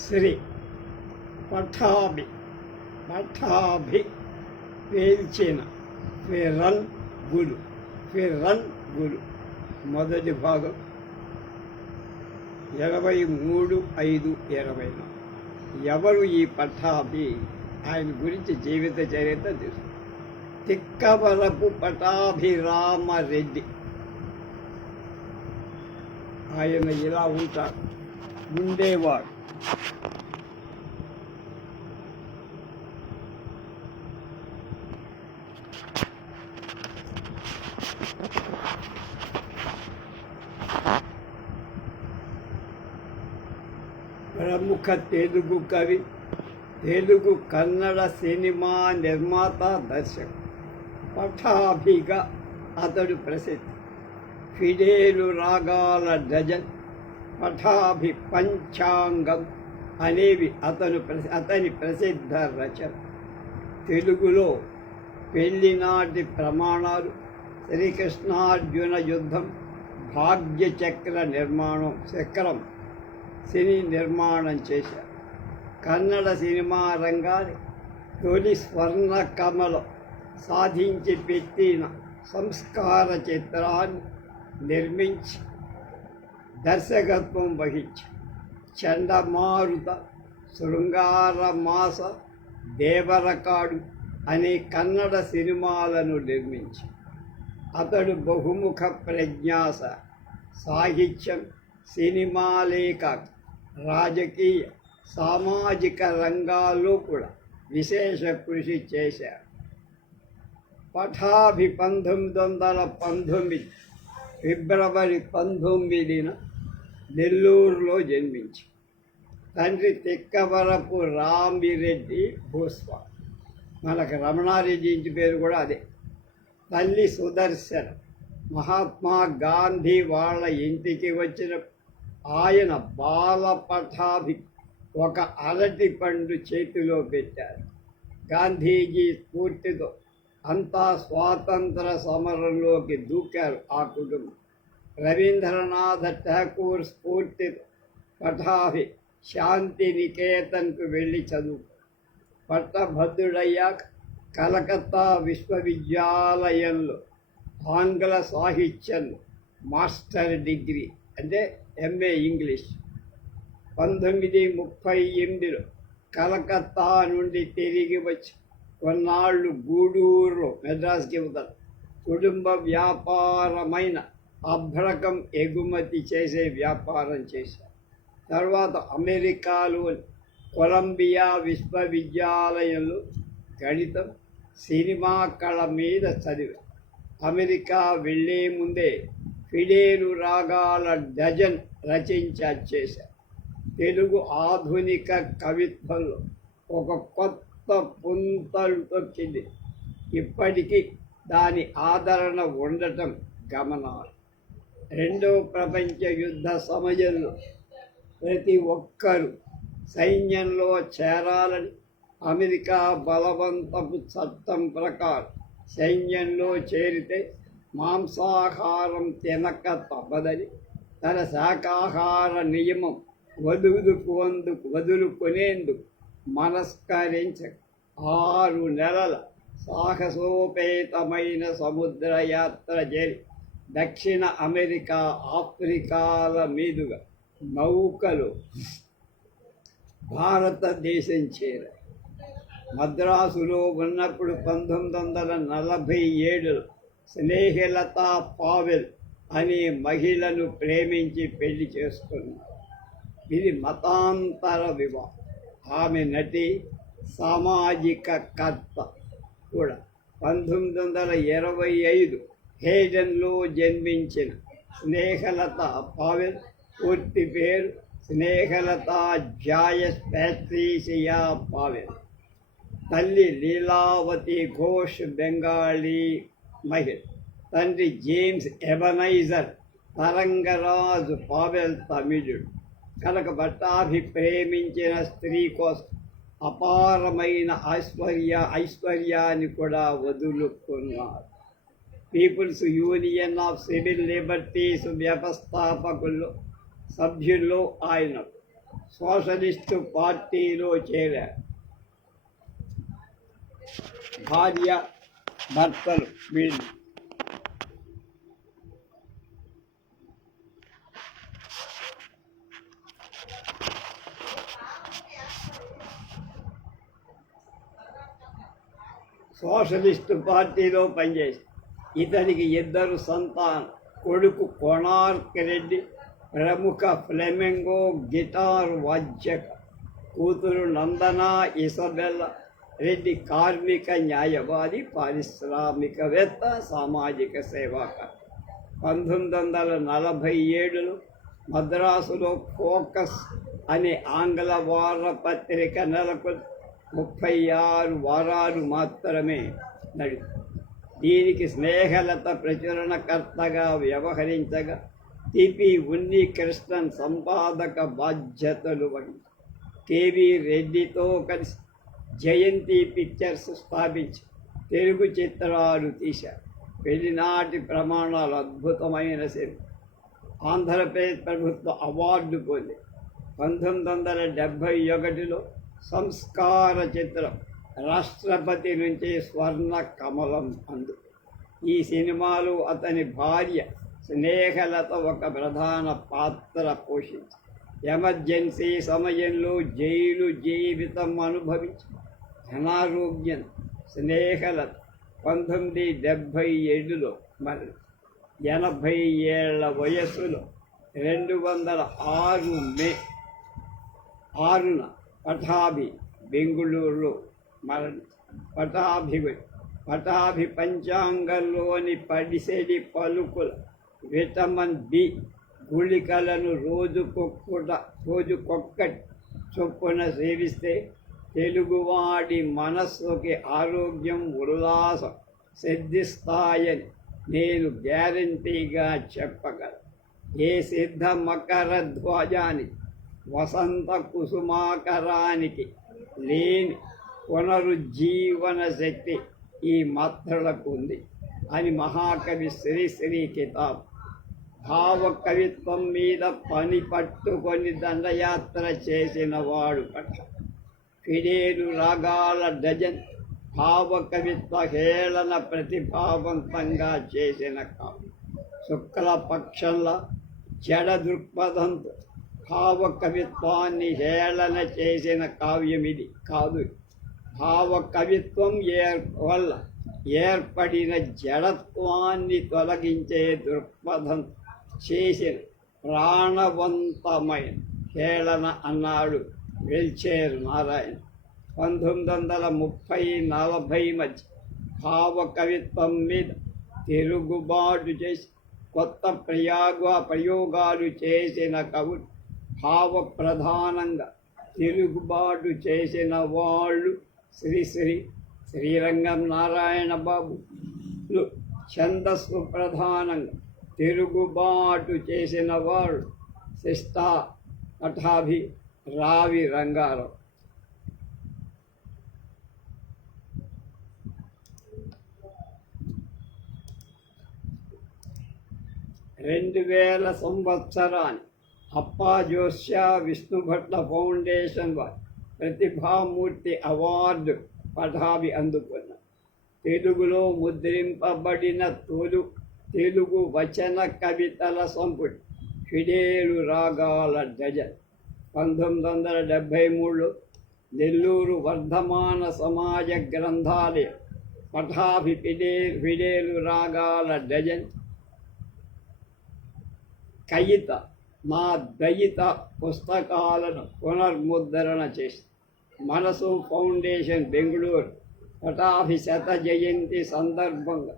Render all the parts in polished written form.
శ్రీ పఠాభి పఠాభి పేల్చిన ఫిరన్ గురు ఫిరన్ గురు మొదటి భాగం 23/5/20. ఎవరు ఈ పఠాభి? ఆయన గురించి జీవిత చరిత్ర తెలుసు. తిక్కవరపు పటాభిరామరెడ్డి. ఆయన ఇలా ఉంటాడు, ఉండేవాడు. ప్రముఖ తెలుగు కవి, తెలుగు కన్నడ సినిమా నిర్మాత, దర్శకుడు. పఠాభిగా అతడు ప్రసిద్ధి. ఫిడేలు రాగాల డజన్, పఠాభి పంచాంగం అనేవి అతని ప్రసిద్ధ రచన. తెలుగులో పెళ్లినాటి ప్రమాణాలు, శ్రీకృష్ణార్జున యుద్ధం, భాగ్యచక్ర చక్రం సినీ నిర్మాణం చేశారు. కన్నడ సినిమా రంగాన్ని తొలి స్వర్ణ కమలం సాధించి పెట్టిన సంస్కార చిత్రాన్ని నిర్మించి దర్శకత్వం వహించి చండమారుత, శృంగారమాస, దేవరకాడు అనే కన్నడ సినిమాలను నిర్మించి అతడు బహుముఖ ప్రజ్ఞాస, సాహిత్యం, సినిమాలే కాక రాజకీయ, సామాజిక రంగాల్లో కూడా విశేష కృషి చేశారు. పఠాభి 1919 ఫిబ్రవరి 19న నెల్లూరులో జన్మించి తండ్రి తిక్కవరపు రామిరెడ్డి భూస్వా, మనకు రమణారెడ్డి ఇంటి పేరు కూడా అదే. తల్లి సుదర్శన. మహాత్మా గాంధీ వాళ్ళ ఇంటికి వచ్చిన ఆయన బాల పఠాభి ఒక అరటి పండు చేతిలో పెట్టారు. గాంధీజీ స్ఫూర్తితో అంతా స్వాతంత్ర సమరంలోకి దూకారు ఆ కుటుంబం. రవీంద్రనాథ ఠాకూర్ స్ఫూర్తితో పఠాభి శాంతి నికేతన్కు వెళ్ళి చదువు. పట్టభద్రుడయ్యాక కలకత్తా విశ్వవిద్యాలయంలో ఆంగ్ల సాహిత్యంలో మాస్టర్ డిగ్రీ, అంటే ఎంఏ ఇంగ్లీష్. 1938లో కలకత్తా నుండి తిరిగి వచ్చి కొన్నాళ్ళు గూడూరులో, మెడ్రాస్కి ఇవ్వతారు, కుటుంబ వ్యాపారమైన అభ్రకం ఎగుమతి చేసే వ్యాపారం చేశారు. తర్వాత అమెరికాలోని కొలంబియా విశ్వవిద్యాలయంలో గణితం, సినిమా కళ మీద చదివారు. అమెరికా వెళ్ళే ముందే ఫిడేలు రాగాల డజన్ రచించి చేశారు. తెలుగు ఆధునిక కవిత్వంలో ఒక కొత్త పుంతలు తొక్కింది. ఇప్పటికీ దాని ఆదరణ ఉండటం గమనాలు. రెండవ ప్రపంచ యుద్ధ సమయంలో ప్రతి ఒక్కరూ సైన్యంలో చేరాలని అమెరికా బలవంతపు చట్టం ప్రకారం సైన్యంలో చేరితే మాంసాహారం తినక తప్పదని తన శాకాహార నియమం వదులుకొనేందుకు మనస్కరించ 6 నెలల సాహసోపేతమైన సముద్రయాత్ర చేరి దక్షిణ అమెరికా, ఆఫ్రికాల మీదుగా నౌకలు భారతదేశం చేరారు. మద్రాసులో ఉన్నప్పుడు 1947లో స్నేహలతా పావెల్ అనే మహిళను ప్రేమించి పెళ్లి చేసుకున్నారు. ఇది మతాంతర వివాహం. ఆమె నటి, సామాజిక కర్త కూడా. 1925 హేడన్లో జన్మించిన స్నేహలత పావెల్ పూర్తి పేరు స్నేహలత జాయస్ ప్యాట్రీసియా పావెల్. తల్లి లీలావతి ఘోష్, బెంగాలీ మహిళ. తండ్రి జేమ్స్ ఎబనైజర్ తరంగరాజు పావెల్, తమిళుడు. కనుక పట్టాభి ప్రేమించిన స్త్రీ కోసం అపారమైన ఐశ్వర్యాన్ని కూడా వదులుకున్నారు. People's Union of Civil Liberties వ్యవస్థాపకుల్లో సభ్యుల్లో ఆయన. సోషలిస్టు పార్టీలో చేరారు. భార్య భర్తలు వీళ్ళు. సోషలిస్టు పార్టీలో పనిచేసి ఇతనికి 2 సంతానం. కొడుకు కోణార్క్ రెడ్డి ప్రముఖ ఫ్లెమింగో గిటార్ వాద్యక, కూతురు నందన ఇసబెల్లా రెడ్డి కార్మిక న్యాయవాది, పారిశ్రామికవేత్త, సామాజిక సేవాకర్త. 1947లో మద్రాసులో ఫోకస్ అనే ఆంగ్ల వారపత్రిక నెలకొల్పి 36 వారాలు మాత్రమే నడిపి దీనికి స్నేహలత ప్రచురణకర్తగా వ్యవహరించగా టిపి ఉన్నికృష్ణన్ సంపాదక బాధ్యతలు వహించారు. కెవి రెడ్డితో కలిసి జయంతి పిక్చర్స్ స్థాపించి తెలుగు చిత్రాలు తీశారు. పెళ్లినాటి ప్రమాణాలు అద్భుతమైన సినిమా. ఆంధ్రప్రదేశ్ ప్రభుత్వ అవార్డు పొంది 1971లో సంస్కార చిత్రం రాష్ట్రపతి నుంచి స్వర్ణ కమలం ఈ సినిమాలో అతని భార్య స్నేహలత ఒక ప్రధాన పాత్ర పోషించి ఎమర్జెన్సీ సమయంలో జైలు జీవితం అనుభవించి అనారోగ్యం స్నేహలత 1977లో మరి 80 ఏళ్ల వయస్సులో 2006 మే 6న పటాభి బెంగుళూరులో పటాభి పంచాంగంలోని పడిసెడి పలుకుల విటమిన్ బి గుళికలను రోజుకొక్కటి చొప్పున సేవిస్తే తెలుగువాడి మనస్సుకి ఆరోగ్యం ఉల్లాసం సిద్ధిస్తాయని నేను గ్యారంటీగా చెప్పగలను. ఏ సిద్ధ మకర ధ్వజానికి వసంత కుసుమాకరానికి లేని పునరుజ్జీవన శక్తి ఈ మాత్రలకు ఉంది అని మహాకవి శ్రీశ్రీ కితాబ్. భావ కవిత్వం మీద పని పట్టుకొని దండయాత్ర చేసిన వాడు పట్ల ఫిడేలు రాగాల డజన్ భావ కవిత్వ హేళన ప్రతిభావంతంగా చేసిన కావ్యం. శుక్లపక్షంలో జడ దృక్పథంతో భావ కవిత్వాన్ని హేళన చేసిన కావ్యం ఇది కాదు. భావ కవిత్వం వల్ల ఏర్పడిన జడత్వాన్ని తొలగించే దృక్పథం చేసిన ప్రాణవంతమైన హేళన అన్నాడు వెల్చేర్ నారాయణ. 1930-40 మధ్య భావ కవిత్వం మీద తిరుగుబాటు చేసి కొత్త ప్రయోగాలు చేసిన కవులు, భావ ప్రధానంగా తిరుగుబాటు చేసిన వాళ్ళు శ్రీరంగం నారాయణ బాబులు, ఛందస్సు ప్రధానంగా తిరుగుబాటు చేసిన వాళ్ళు శిష్టా పటాభి, రావి రంగారావు. 2000 సంవత్సరాన్ని అప్పా జోస్య విష్ణుభట్ల ఫౌండేషన్ వారి ప్రతిభామూర్తి అవార్డు పటాభి అందుకున్నారు. తెలుగులో ముద్రింపబడిన తెలుగు వచన కవితల సంపుటి ఫిడేలు రాగాల డజన్. 1973లో నెల్లూరు వర్ధమాన సమాజ గ్రంథాలయం పటాభి ఫిడేలు రాగాల డజన్, కయిత నా దయిత పుస్తకాలను పునర్ముద్రణ చేసి మనసు ఫౌండేషన్ బెంగళూరు పటాభి శత జయంతి సందర్భంగా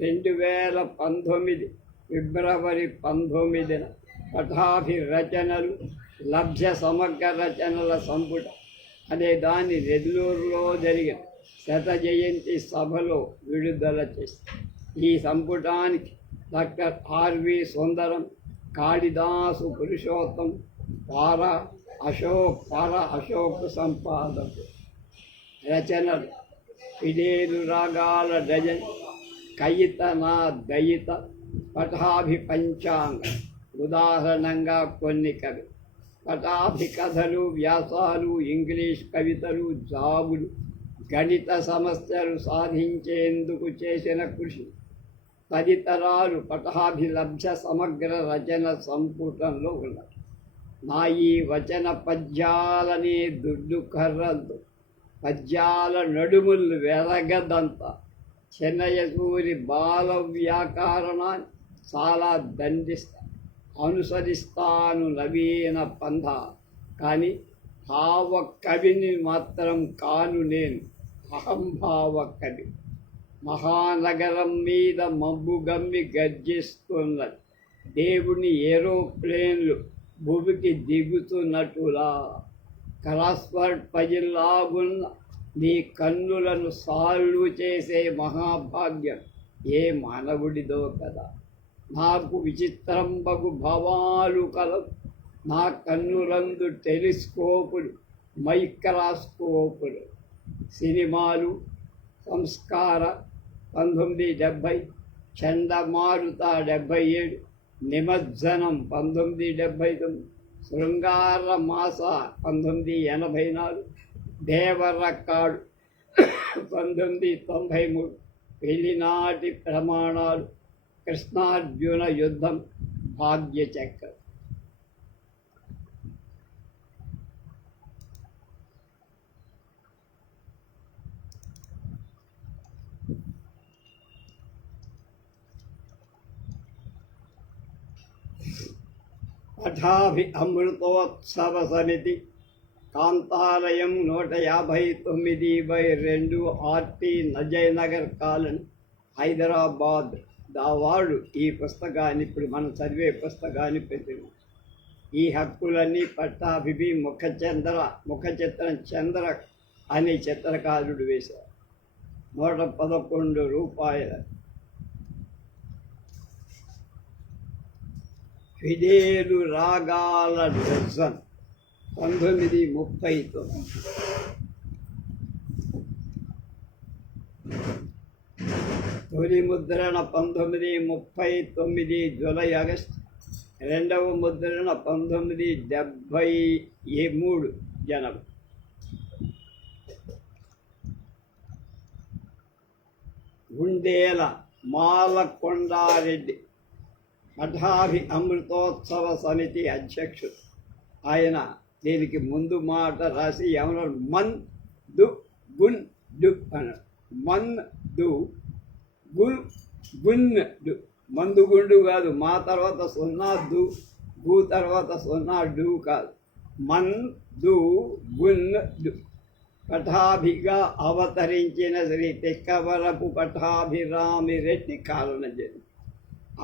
2019 ఫిబ్రవరి 19న పటాభి రచనలు లభ్య సమగ్ర రచనల సంపుట అనే దాన్ని నెల్లూరులో జరిగిన శత జయంతి సభలో విడుదల చేసి ఈ సంపుటానికి డాక్టర్ ఆర్వి సుందరం, కాళిదాసు పురుషోత్తం, పార అశోక్ సంపాదకు. రచనలు ఫిడేలు రాగాల డజన్, కయిత నా దయిత, పటాభి పంచాంగ ఉదాహరణంగా కొన్ని కవి. పటాభి కథలు, వ్యాసాలు, ఇంగ్లీష్ కవితలు, జాబులు, గణిత సమస్యలు సాధించేందుకు చేసిన కృషి తదితరాలు పటాభిలబ్ధ సమగ్ర రచన సంపుటంలో ఉన్నాయి. నా ఈ వచన పద్యాలనే దుడ్డు కర్రలతో పద్యాల నడుములు వెరగదంత చెన్నయసూరి బాల వ్యాకరణాన్ని చాలా అనుసరిస్తాను నవీన పంథ. కానీ భావ కవిని మాత్రం కాను నేను, అహంభావ కవి. మహానగరం మీద మబ్బు గమ్మి గర్జిస్తున్నది, దేవుని ఏరోప్లేన్లు భూమికి దిగుతున్నట్టులా. క్రాస్వర్డ్ పజిల్లాగున్న నీ కన్నులను సాల్వ్ చేసే మహాభాగ్యం ఏ మానవుడిదో కదా. నాకు విచిత్రంబగు భావాలు కలవు, నా కన్నులందు టెలిస్కోపులు, మైక్రాస్కోపులు. సినిమాలు, సంస్కార 1970, చండమారుత 77, నిమజ్జనం 1979, శృంగార మాస 1984, దేవరకాడు 1993, పెళ్లినాటి ప్రమాణాలు, కృష్ణార్జున యుద్ధం, భాగ్యచక్రం. పఠాభి అమృతోత్సవ సమితి, కాంతాలయం 159/2 RT నజయనగర్ కాలనీ, హైదరాబాద్. దావాడు ఈ పుస్తకాన్ని, ఇప్పుడు మనం చదివే పుస్తకాన్ని పెట్టిన. ఈ హక్కులన్నీ పట్టాభివి ముఖచిత్రం చంద్ర అనే చిత్రకారుడు వేశారు. 111 రూపాయలు. ఫిడేలు రాగాల డజన్ 1939. తొలి ముద్రణ 1939 జూలై ఆగస్టు, రెండవ ముద్రణ 1973 జనవరి. గుండేల మాలకొండారెడ్డి పఠాభి అమృతోత్సవ సమితి అధ్యక్షుడు. ఆయన దీనికి ముందు మాట రాసి ఏమన్నాడు, మన్ దు గున్ డు అన్నాడు. మన్ దు గున్ గున్ డు, మందుగుండు కాదు. మా తర్వాత 0 దు, గు తర్వాత 0 డు కాదు. మన్ దు గున్ డు. పఠాభిగా అవతరించిన శ్రీ తెక్కవరపు పఠాభిరామిరెడ్డి కారణజన్మ.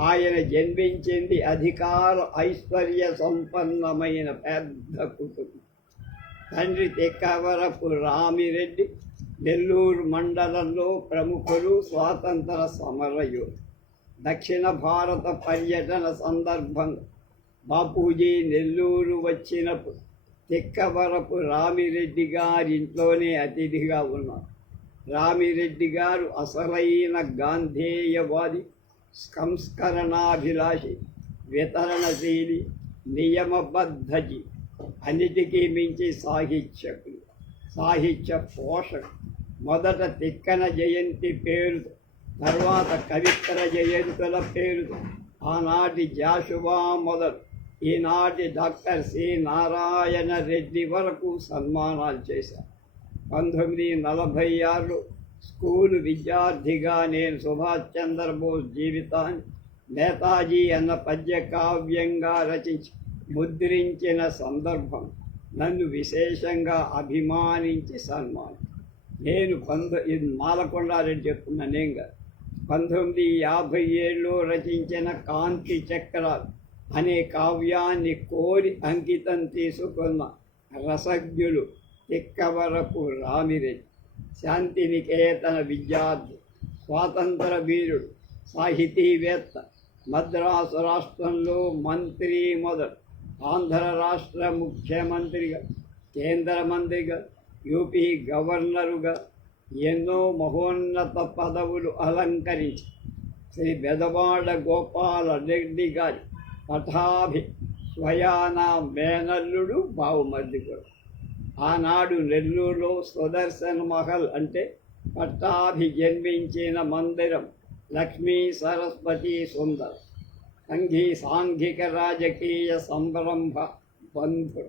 ఆయన జన్మించింది అధికార ఐశ్వర్య సంపన్నమైన పెద్ద కుటుంబం. తండ్రి తెక్కవరపు రామిరెడ్డి నెల్లూరు మండలంలో ప్రముఖులు, స్వాతంత్ర సమరయోధులు. దక్షిణ భారత పర్యటన సందర్భంగా బాపూజీ నెల్లూరు వచ్చినప్పుడు తెక్కవరపు రామిరెడ్డి గారింట్లోనే అతిథిగా ఉన్నారు. రామిరెడ్డి గారు అసలైన గాంధేయవాది, సంస్కరణాభిలాషి, వితరణశీలి, నియమబద్ధజి, అన్నిటికీ మించి సాహిత్యకులు, సాహిత్య పోషకులు. మొదట తిక్కన జయంతి పేరుతో, తర్వాత కవిత్ర జయంతుల పేరుతో ఆనాటి జాషువా మొదలు ఈనాటి డాక్టర్ సి నారాయణ రెడ్డి వరకు సన్మానాలు చేశారు. 1946లో స్కూలు విద్యార్థిగా నేను సుభాష్ చంద్రబోస్ జీవితాన్ని నేతాజీ అన్న పద్య కావ్యంగా రచించి ముద్రించిన సందర్భం నన్ను విశేషంగా అభిమానించి సన్మానం. నేను ఇది మాలకొండారెడ్డి చెప్తున్నా. నేను 1957లో రచించిన కాంతి చక్రాలు అనే కావ్యాన్ని కోరి అంకితం తీసుకున్న రసజ్ఞులు తిక్కవరపు రామిరెడ్డి. శాంతినికేతన విద్యార్థి, స్వాతంత్ర వీరుడు, సాహితీవేత్త, మద్రాసు రాష్ట్రంలో మంత్రి మొదలు ఆంధ్ర రాష్ట్ర ముఖ్యమంత్రిగా, కేంద్ర మంత్రిగా, యూపీ గవర్నరుగా ఎన్నో మహోన్నత పదవులు అలంకరించి శ్రీ బెదవాడ గోపాల రెడ్డి గారి పఠాభి స్వయానా మేనల్లుడు బావుమర్ది కూడా. ఆనాడు నెల్లూరులో సుదర్శన్ మహల్ అంటే పట్టాభి జన్మించిన మందిరం లక్ష్మీ సరస్వతి సుందర్ సంఘీ సాంఘిక రాజకీయ సంరంభ బంధు.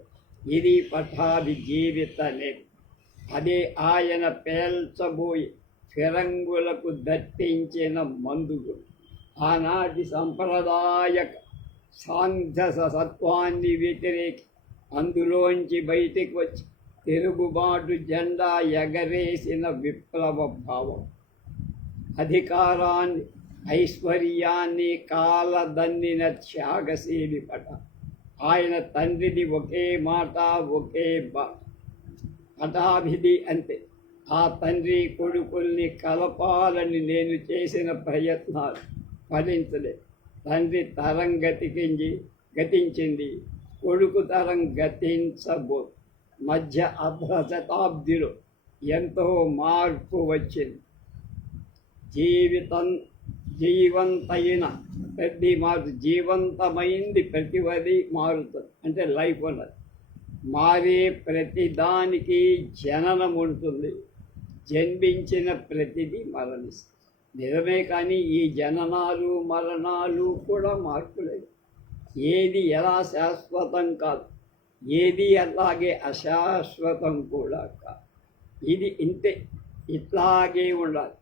ఇది పట్టాభి జీవిత నేపథ్యం. అదే ఆయన పేల్చబోయి ఫిరంగులకు దట్టించిన మందులు. ఆనాటి సంప్రదాయక సాంఘసత్వాన్ని వ్యతిరేకి అందులోంచి బయటికి వచ్చి తిరుగుబాటు జెండా ఎగరేసిన విప్లవ భావం. అధికారాన్ని ఐశ్వర్యాన్ని కాలదన్నిన త్యాగశీలి పట. ఆయన తండ్రిది ఒకే మాట ఒకే పటాభిధి అంతే. ఆ తండ్రి కొడుకుల్ని కలపాలని నేను చేసిన ప్రయత్నాలు ఫలించలేదు. తండ్రి తరం గతించింది, కొడుకు తరం గతించబో. మధ్య అర్ధ శతాబ్దిలో ఎంతో మార్పు వచ్చింది. జీవంతైన ప్రతి జీవంతమైంది ప్రతివది మారుతుంది. అంటే లైఫ్ ఉన్నది. మారే ప్రతి దానికి జననం ఉంటుంది. జన్మించిన ప్రతిదీ మరణిస్తుంది. నిజమే, కానీ ఈ జననాలు మరణాలు కూడా మార్పులేదు. ఏది ఎలా శాశ్వతం కాదు, ఏది అలాగే అశాశ్వతం కూడా కాదు. ఇది ఇంతే, ఇట్లాగే ఉండాలి,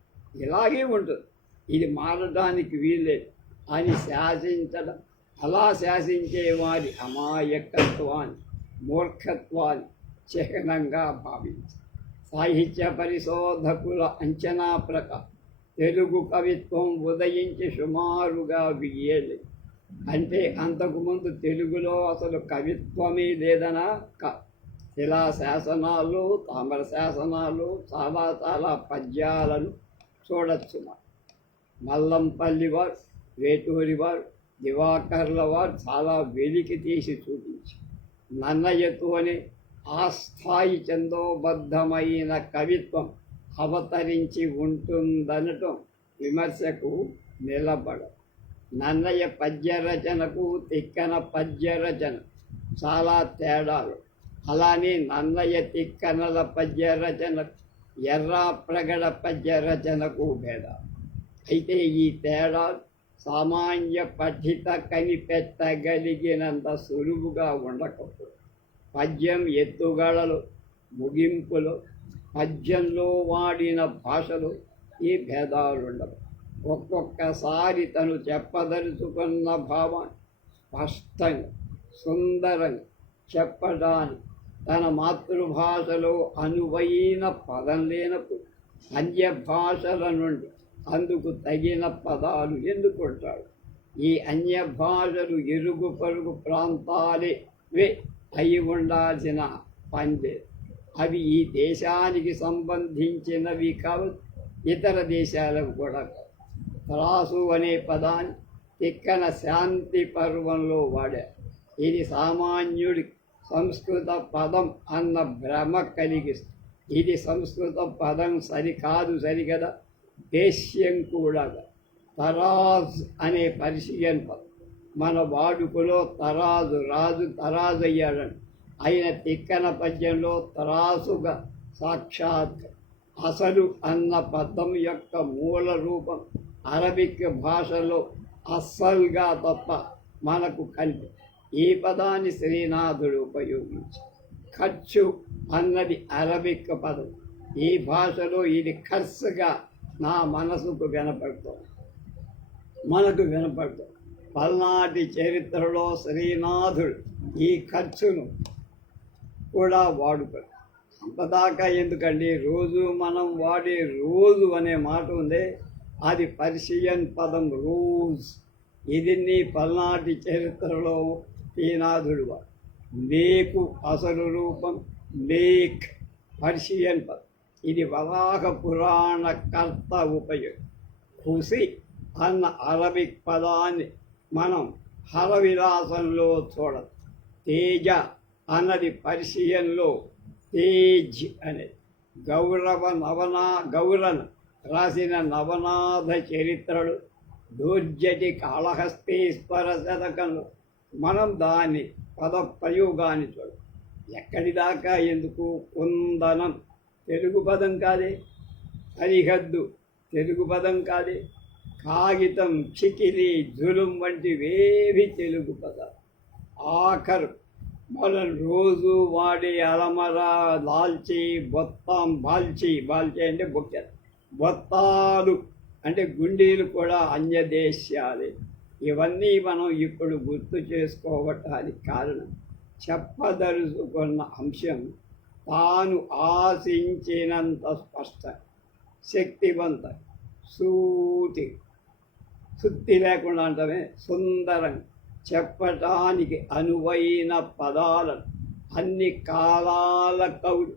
ఇలాగే ఉంటుంది, ఇది మారడానికి వీల్లేదు అని శాసించడం. అలా శాసించే వారి అమాయకత్వాన్ని, మూర్ఖత్వాన్ని చిహ్నంగా భావించి సాహిత్య పరిశోధకుల అంచనా ప్రకారం తెలుగు కవిత్వం ఉదయించి సుమారుగా 1000 ఏళ్ళు. అంటే అంతకుముందు తెలుగులో అసలు కవిత్వమే లేదనా శిలా శాసనాలు, తామర శాసనాలు, చాలా పద్యాలను చూడొచ్చు. మల్లంపల్లి వారు, వేటూరి వారు, దివాకర్ల వారు చాలా వెలికి తీసి చూపించి నన్నయ్యతోనే ఆ స్థాయి చందోబద్ధమైన కవిత్వం అవతరించి ఉంటుందనటం విమర్శకు నిలబడ. నన్నయ్య పద్య రచనకు తిక్కన పద్య రచన చాలా తేడాలు. అలానే నన్నయ్య తిక్కనల పద్య రచనకు, ఎర్రాప్రగడ పద్య రచనకు భేదాలు. అయితే ఈ తేడాలు సామాన్య పఠిత కనిపెట్టగలిగినంత సులువుగా ఉండకపోదు. పద్యం ఎత్తుగడలు, ముగింపులు, పద్యంలో వాడిన భాషలు ఈ భేదాలుండవు. ఒక్కొక్కసారి తను చెప్పదలుచుకున్న భావాన్ని స్పష్టంగా, సుందరంగా చెప్పడానికి తన మాతృభాషలో అనువైన పదం లేనప్పుడు అన్య భాషల నుండి అందుకు తగిన పదాలు ఎన్నుకుంటాడు. ఈ అన్య భాషలు ఇరుగు పొరుగు ప్రాంతాలే అయి ఉండాల్సిన పని. అవి ఈ దేశానికి సంబంధించినవి కావు, ఇతర దేశాలకు కూడా కావు. త్రాసు అనే పదాన్ని తిక్కన శాంతి పర్వంలో వాడారు. ఇది సామాన్యుడి సంస్కృత పదం అన్న భ్రమ కలిగిస్తుంది. ఇది సంస్కృత పదం సరికదా, దేశ్యం కూడా. తరాజ్ అనే పర్షియన్ పదం మన వాడుకలో రాజు అయ్యాడని. ఆయన తిక్కన పద్యంలో త్రాసుగా సాక్షాత్. అసలు అన్న పదం యొక్క మూల రూపం అరబిక్ భాషలో అస్సల్గా తప్ప మనకు కనిపి. ఈ పదాన్ని శ్రీనాథుడు ఉపయోగించి. ఖర్చు అన్నది అరబిక్ పదం. ఈ భాషలో ఇది ఖర్చుగా నా మనకు వినపడుతుంది. పల్నాటి చరిత్రలో శ్రీనాథుడు ఈ ఖర్చును కూడా వాడుతాడు. అంతదాకా ఎందుకండి, రోజు మనం వాడే రోజు అనే మాట ఉందే, అది పర్షియన్ పదం రోజ్. ఇది పల్నాటి చరిత్రలో శ్రీనాథుడు వాడు. మేకు అసలు రూపం మేక్, పర్షియన్ పదం. ఇది వరాహ పురాణ కర్త ఉపయోగం. ఖుషి అన్న అరబిక్ పదాన్ని మనం హరవిలాసంలో చూడదు. తేజ అన్నది పర్షియన్లో తేజ్ అనేది. గౌరన రాసిన నవనాథ చరిత్రలు, దూర్జటి కాళహస్తీశ్వర శతకంలో మనం దాని పద ప్రయోగాన్ని చూడ ఎక్కడి దాకా ఎందుకు కుందనం తెలుగు పదం కాదే, సరిహద్దు తెలుగు పదం కాదే, కాగితం, చికిరి, జులుం వంటివేవి తెలుగు పదాలు. ఆఖరు మనం రోజు వాడే అలమర, లాల్చి, బొత్తం, బాల్చి అంటే బొక్కె, బొత్తాలు అంటే గుండీలు కూడా అన్యదేశాలే. ఇవన్నీ మనం ఇప్పుడు గుర్తు చేసుకోవటానికి కారణం చెప్పదలుచుకున్న అంశం తాను ఆశించినంత స్పష్ట, శక్తివంత, సూటి, సుత్తి లేకుండా అంటమే సుందరం చెప్పటానికి అనువైన పదాలను అన్ని కాలాల కవులు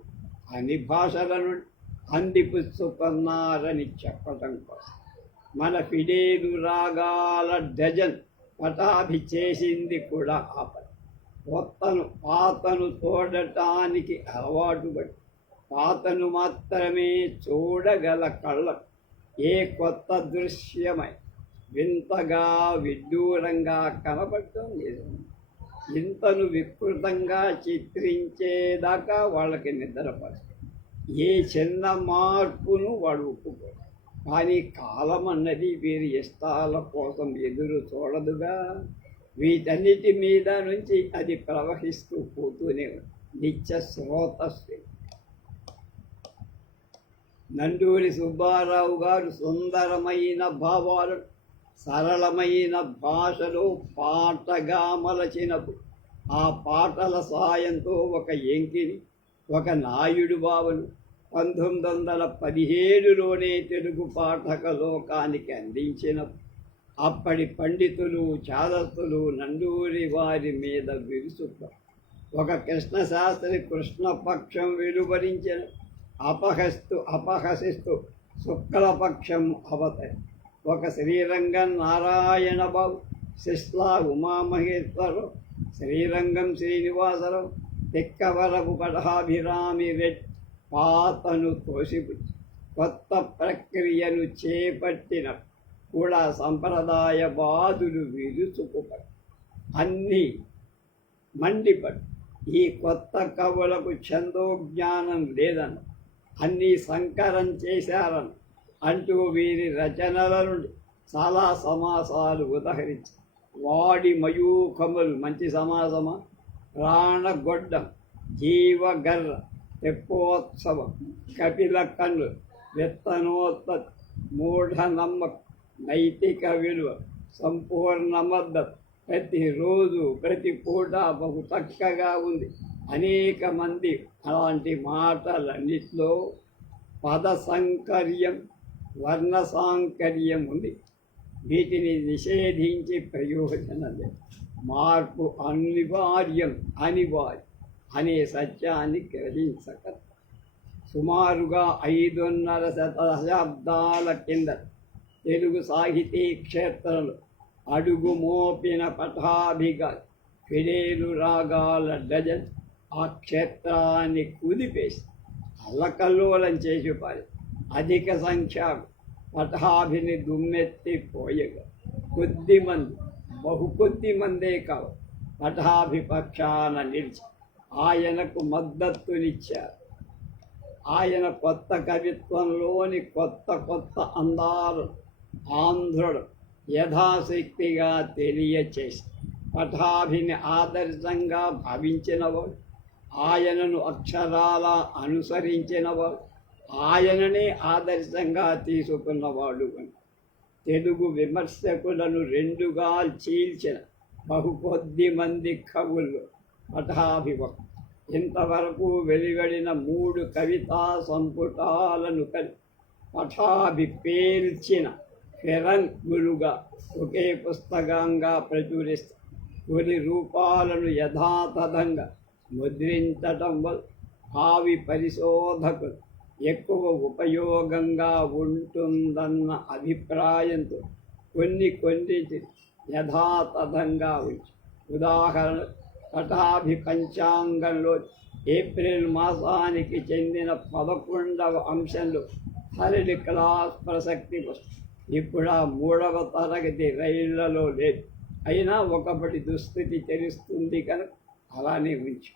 అన్ని భాషల నుండి అందిపుచ్చుకున్నారని చెప్పటం కోసం మన ఫిడేలు రాగాల డజన్ పటాభి చేసింది కూడా ఆ పని. పాతను చూడటానికి అలవాటు పడి పాతను మాత్రమే చూడగల కళ్ళ ఏ కొత్త దృశ్యమై వింతగా విడ్డూరంగా కనపడటం లేదు. ఇంతను వికృతంగా చిత్రించేదాకా వాళ్ళకి నిద్రపడదు. ఏ చిన్న మార్పును వాడు ఒప్పుకోడు. కానీ కాలం అన్నది వీరి ఇష్టాల కోసం ఎదురు చూడదుగా. వీటన్నిటి మీద నుంచి అది ప్రవహిస్తూ పోతూనే నిత్య స్రోతస్వి. నండూరి సుబ్బారావు గారు సుందరమైన భావాలు సరళమైన భాషలో పాటగా మలచినప్పుడు ఆ పాటల సాయంతో ఒక ఎంకిని, ఒక నాయుడు బావను 1917లోనే తెలుగు పాఠక లోకానికి అందించినప్పుడు అప్పటి పండితులు, చాదస్తులు నండూరి వారి మీద విరుచుకున్నారు. ఒక కృష్ణశాస్త్రి కృష్ణపక్షం వెలువరించిన అపహసిస్తూ శుక్లపక్షం అవతరి. ఒక శ్రీరంగం నారాయణ బాబు, శిష్లా ఉమామహేశ్వరరావు, శ్రీరంగం శ్రీనివాసరావు, తిక్కవరపు పటాభిరామి రెడ్డి పాతను తోసిపుచ్చి కొత్త ప్రక్రియను చేపట్టిన కూడా సంప్రదాయ బాధులు విరుచుకుపడి అన్నీ మండిపడి ఈ కొత్త కవులకు ఛందోజ్ఞానం లేదన్న, అన్నీ సంకరం చేశారని అంటూ వీరి రచనల నుండి చాలా సమాసాలు ఉదహరించి వాడి మయూఖములు మంచి సమాసమా, ప్రాణగొడ్డం, జీవగర్ర, తెప్పోత్సవం, కపిల కన్ను, విత్తనోత్పత్తి, మూఢనమ్మకం, నైతిక విలువ, సంపూర్ణ మద్దతు, ప్రతిరోజు ప్రతి పూట బహు చక్కగా ఉంది. అనేక మంది అలాంటి మాటలన్నిట్లో పద సంకర్యం, వర్ణ సాంకర్యం ఉంది. వీటిని నిషేధించి ప్రయోజనం లేదు. మార్పు అనివార్యం అనే సత్యాన్ని గ్రహించక సుమారుగా 5.5 దశాబ్దాల కింద తెలుగు సాహితీ క్షేత్రంలో అడుగు మోపిన పటాభిగా ఫిడేలు రాగాల డజన్ ఆ క్షేత్రాన్ని కుదిపేసి అల్లకల్లోలం చేసి పారి అధిక సంఖ్యకు పటాభిని దుమ్మెత్తిపోయగా కొద్ది మందే కావు పటాభిపక్షాన నిలిచి ఆయనకు మద్దతునిచ్చారు. ఆయన కొత్త కవిత్వంలోని కొత్త అందాలు ఆంధ్రుడు యథాశక్తిగా తెలియచేసి పటాభిని ఆదర్శంగా భావించినవాడు, ఆయనను అక్షరాల అనుసరించినవాడు, ఆయననే ఆదర్శంగా తీసుకున్నవాడు. తెలుగు విమర్శకులను రెండుగా చీల్చిన కొద్ది మంది కవులు పటాభివక్త. ఇంతవరకు వెలువడిన 3 కవితా సంపుటాలను కలిపి పటాభి పేల్చిన ఫిరంగులుగా ఒకే పుస్తకంగా ప్రచురిస్తారు. కొన్ని రూపాలను యథాతథంగా ముద్రించటం వల్ల భావి పరిశోధకులు ఎక్కువ ఉపయోగంగా ఉంటుందన్న అభిప్రాయంతో కొన్నిటిని యథాతథంగా ఉంచి, ఉదాహరణ పటాభి పంచాంగంలో ఏప్రిల్ మాసానికి చెందిన 11వ అంశంలో థర్డ్ క్లాస్ ప్రసక్తి వస్తుంది. ఇప్పుడు ఆ 3వ తరగతి రైళ్లలో లేదు. అయినా ఒకప్పటి దుస్థితి తెలుస్తుంది కనుక అలానే ఉంచు.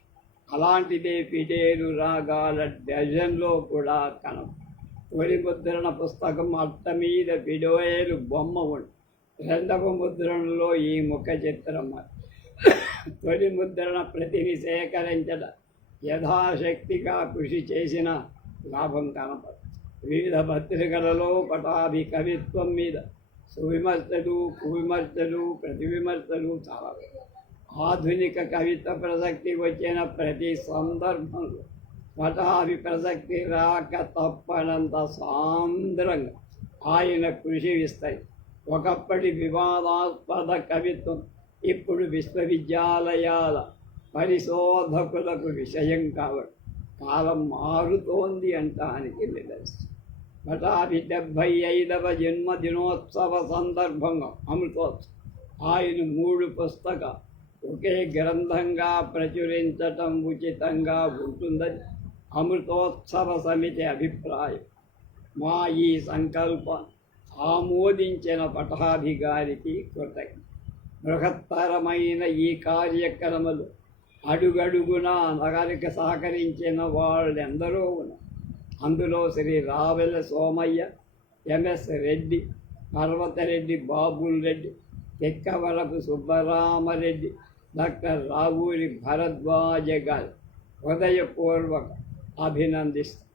అలాంటిదే ఫిడేలు రాగాల డజన్లో కూడా కనవు. తొలి ముద్రణ పుస్తకం అట్ట మీద ఫిడేలు బొమ్మ ఉంది. రెండవ ముద్రణలో ఈ ముఖ చిత్రం. తొలి ముద్రణ ప్రతిని సేకరించడం యథాశక్తిగా కృషి చేసిన లాభం కనపడదు. వివిధ పత్రికలలో పటాభి కవిత్వం మీద సువిమర్శలు, కువిమర్శలు, ప్రతివిమర్శలు చాలా. ఆధునిక కవిత్వ ప్రసక్తి వచ్చిన ప్రతి సందర్భంలో పటాభి ప్రసక్తి రాక తప్పనంత సాంద్రంగా ఆయన కృషి విస్తరి. ఒకప్పటి వివాదాస్పద కవిత్వం ఇప్పుడు విశ్వవిద్యాలయాల పరిశోధకులకు విషయం కావడం కాలం మారుతోంది అంటానికి నిదర్శనం. పటాభి 75వ జన్మదినోత్సవ సందర్భంగా అమృతోత్సవం ఆయన 3 పుస్తకాలు ఒకే గ్రంథంగా ప్రచురించటం ఉచితంగా ఉంటుందని అమృతోత్సవ సమితి అభిప్రాయం. మా ఈ సంకల్పం ఆమోదించిన పటాభి గారికి కృతజ్ఞత. బృహత్తరమైన ఈ కార్యక్రమాలు అడుగడుగునా నగరికి సహకరించిన వాళ్ళెందరో ఉన్నారు. అందులో శ్రీ రావెల సోమయ్య, ఎంఎస్ రెడ్డి, పర్వతరెడ్డి బాబుల్ రెడ్డి, తెక్కవరపు సుబ్బరామరెడ్డి, డాక్టర్ రావూరి భరద్వాజ గారు హృదయపూర్వక అభినందిస్తారు.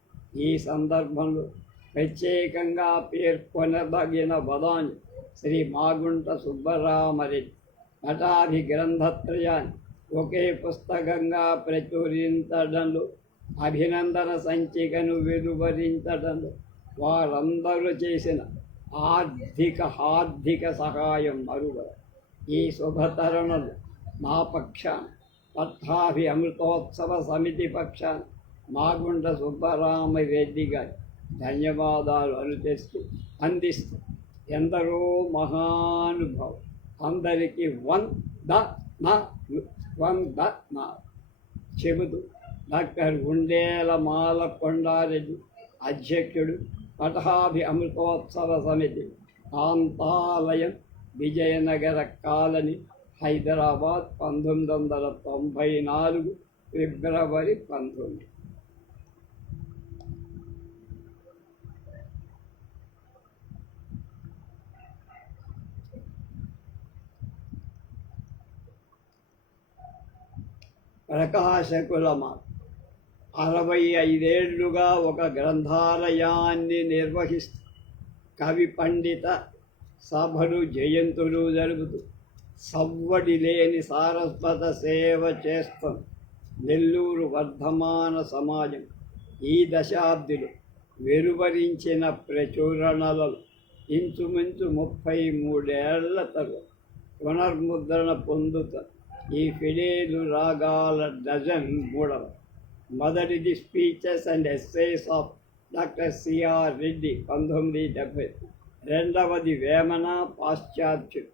ఈ సందర్భంలో ప్రత్యేకంగా పేర్కొనదగిన వదాన్ని శ్రీ మాగుంట సుబ్బరామరెడ్డి పటాభి గ్రంథత్రయాన్ని ఒకే పుస్తకంగా ప్రచురించడంలో, అభినందన సంచికను వెలువరించడంలో వారందరూ చేసిన ఆర్థిక సహాయం మరువరు. ఈ శుభతరుణంలో మా పక్షాన పటాభి అమృతోత్సవ సమితి పక్షాన మాగుంట సుబ్బరామరెడ్డి గారి ధన్యవాదాలు అందిస్తూ ఎందరో మహానుభావులు అందరికీ వందన చెబుతూ డాక్టర్ గుండేల మాల కొండారెడ్డి, అధ్యక్షుడు, పటాభి అమృతోత్సవ సమితి, కాంతాలయం, విజయనగర కాలనీ, హైదరాబాద్, 1994 ఫిబ్రవరి 19. ప్రకాశకులమా 65 ఏళ్లుగా ఒక గ్రంథాలయాన్ని నిర్వహిస్తూ కవి పండిత సభలు, జయంతులు జరుపుతూ సవ్వడి లేని సారస్వత సేవ చేస్తాం. నెల్లూరు వర్ధమాన సమాజం ఈ దశాబ్దిలో వెలువరించిన ప్రచురణలలో ఇంచుమించు 33 ఏళ్ల తరువాత పునర్ముద్రణ పొందుతారు. ఈ ఫిడేలు రాగాల డజన్ 3వ. మొదటిది speeches and essays of doctor CR Reddy 1970. రెండవది వేమన పాశ్చాత్యుడు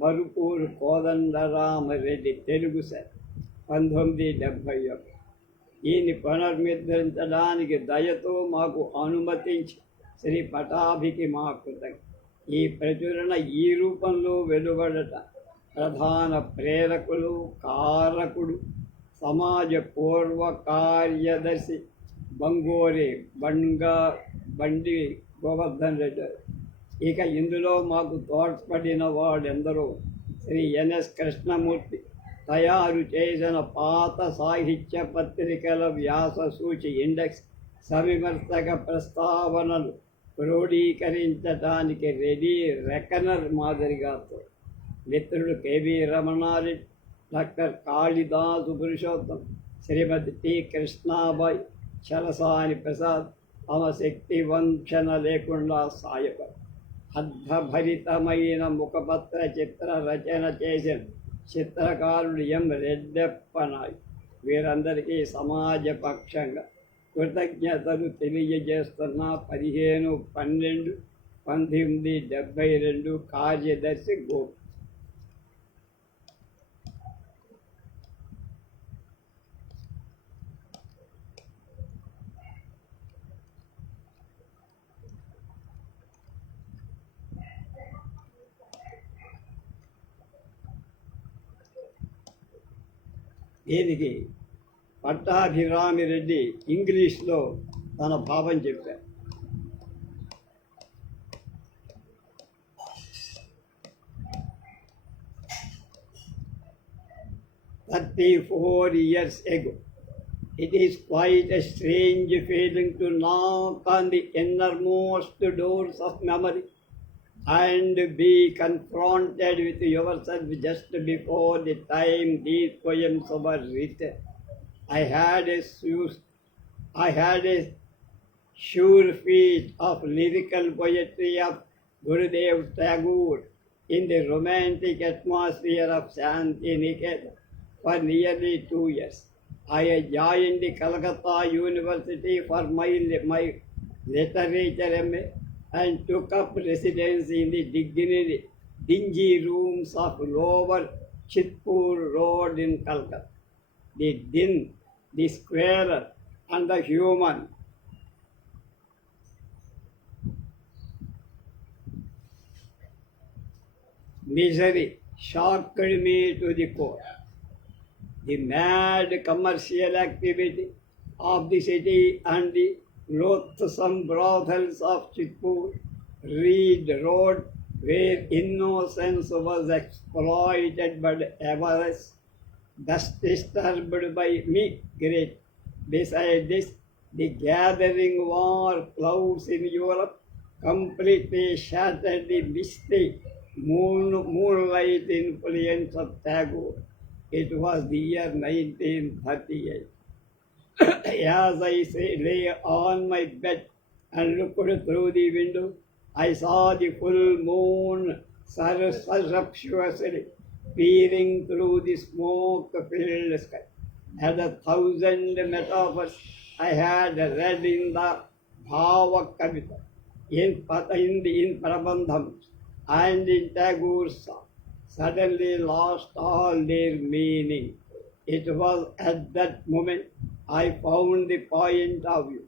మరుపూరు కోదండరామరెడ్డి తెలుగు సార్ 1971. ఈయన్ని పునర్ముద్రించడానికి దయతో మాకు అనుమతించి శ్రీ పటాభికి మా కృతజ్ఞత. ఈ ప్రచురణ ఈ రూపంలో వెలువడట ప్రధాన ప్రేరకులు, కారకుడు, సమాజ పూర్వ కార్యదర్శి బంగోరే బండి గోవర్ధన్ రెడ్డి. ఇక ఇందులో మాకు తోడ్పడిన వాళ్ళెందరో శ్రీ ఎన్ఎస్ కృష్ణమూర్తి తయారు చేసిన పాత సాహిత్య పత్రికల వ్యాస సూచి ఇండెక్స్ సవిమర్శక ప్రస్తావనలు క్రోడీకరించడానికి రెడీ రెకనర్ మాదిరిగా మిత్రుడు కేవీ రమణారెడ్డి, డాక్టర్ కాళిదాసు పురుషోత్తం, శ్రీమతి టి కృష్ణాబాయి, చలసాని ప్రసాద్ తమ శక్తి వంచన లేకుండా సాయపడు. అర్థభరితమైన ముఖపత్ర చిత్ర రచన చేసిన చిత్రకారుడు ఎం రెడ్డెప్పనాయ్. వీరందరికీ సమాజ పక్షంగా కృతజ్ఞతలు తెలియజేస్తున్న 15/12/1972 కార్యదర్శి గోపి. దీనికి పట్టాభిరామిరెడ్డి ఇంగ్లీష్లో తన భావం చెప్పారు. 34 years ago. It is quite a strange feeling to knock on the innermost doors of memory and be confronted with yourself just before the time these poems were written. I had a sure feat of lyrical poetry of Gurudev Tagore in the romantic atmosphere of Shantiniketan for nearly 2 years. I joined the Calcutta University for my literature MA and took up residence in the dingy rooms of Lower Chitpur Road in Calcutta. The din, the squalor, and the human misery shocked me to the core. The mad commercial activity of the city and the loathsome brothels of Chitpur, Reed Road, where innocence was exploited by avarice, thus disturbed by me great. Besides this, the gathering war clouds in Europe completely shattered the misty moonlight influence of Tagore. It was the year 1938. As I lay on my bed and looked through the window, I saw the full moon surreptitiously peering through the smoke-filled sky. Had 1,000 metaphors I had read in the Bhava Kavita, in Prabandhams, and in Tagore's song, suddenly lost all their meaning. It was at that moment I found the point of view,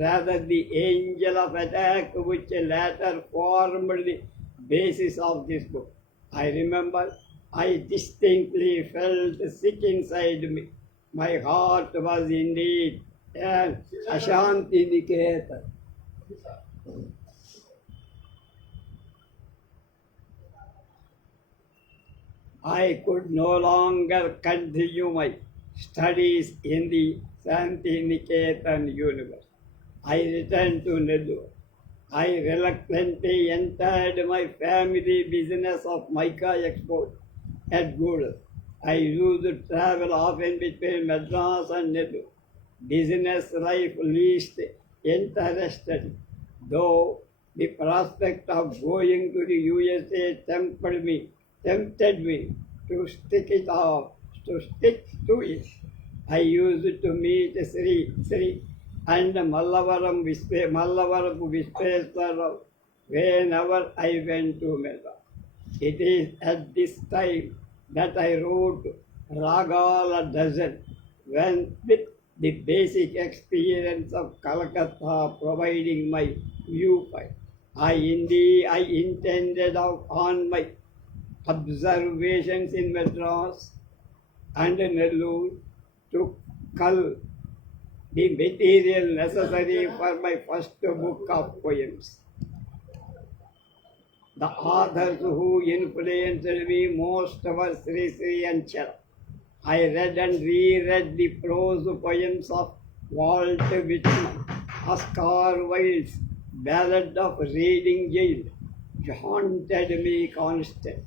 rather the angel of attack which later formed the basis of this book. I remember I distinctly felt sick inside me. My heart was indeed an Ashanti Niketan. I could no longer continue my studies in the Shantiniketan University. I returned to Nellore. I reluctantly entered my family business of mica export at Guru. I used to travel often between Madras and Nellore. Business life least interested me, though the prospect of going to the USA tempted me to stick to it. I used to meet Sri and Mallavaram Vispeswara whenever I went to Madras. It is at this time that I wrote Ragala Dozen, when with the basic experience of Calcutta providing my viewpoint. I intended on my observations in Madras and Nellore to cull the material necessary for my first book of poems. The authors who influenced me most were Sri and Chera. I read and reread the prose poems of Walt Whitman, Oscar Wilde's Ballad of Reading Gaol haunted me constantly.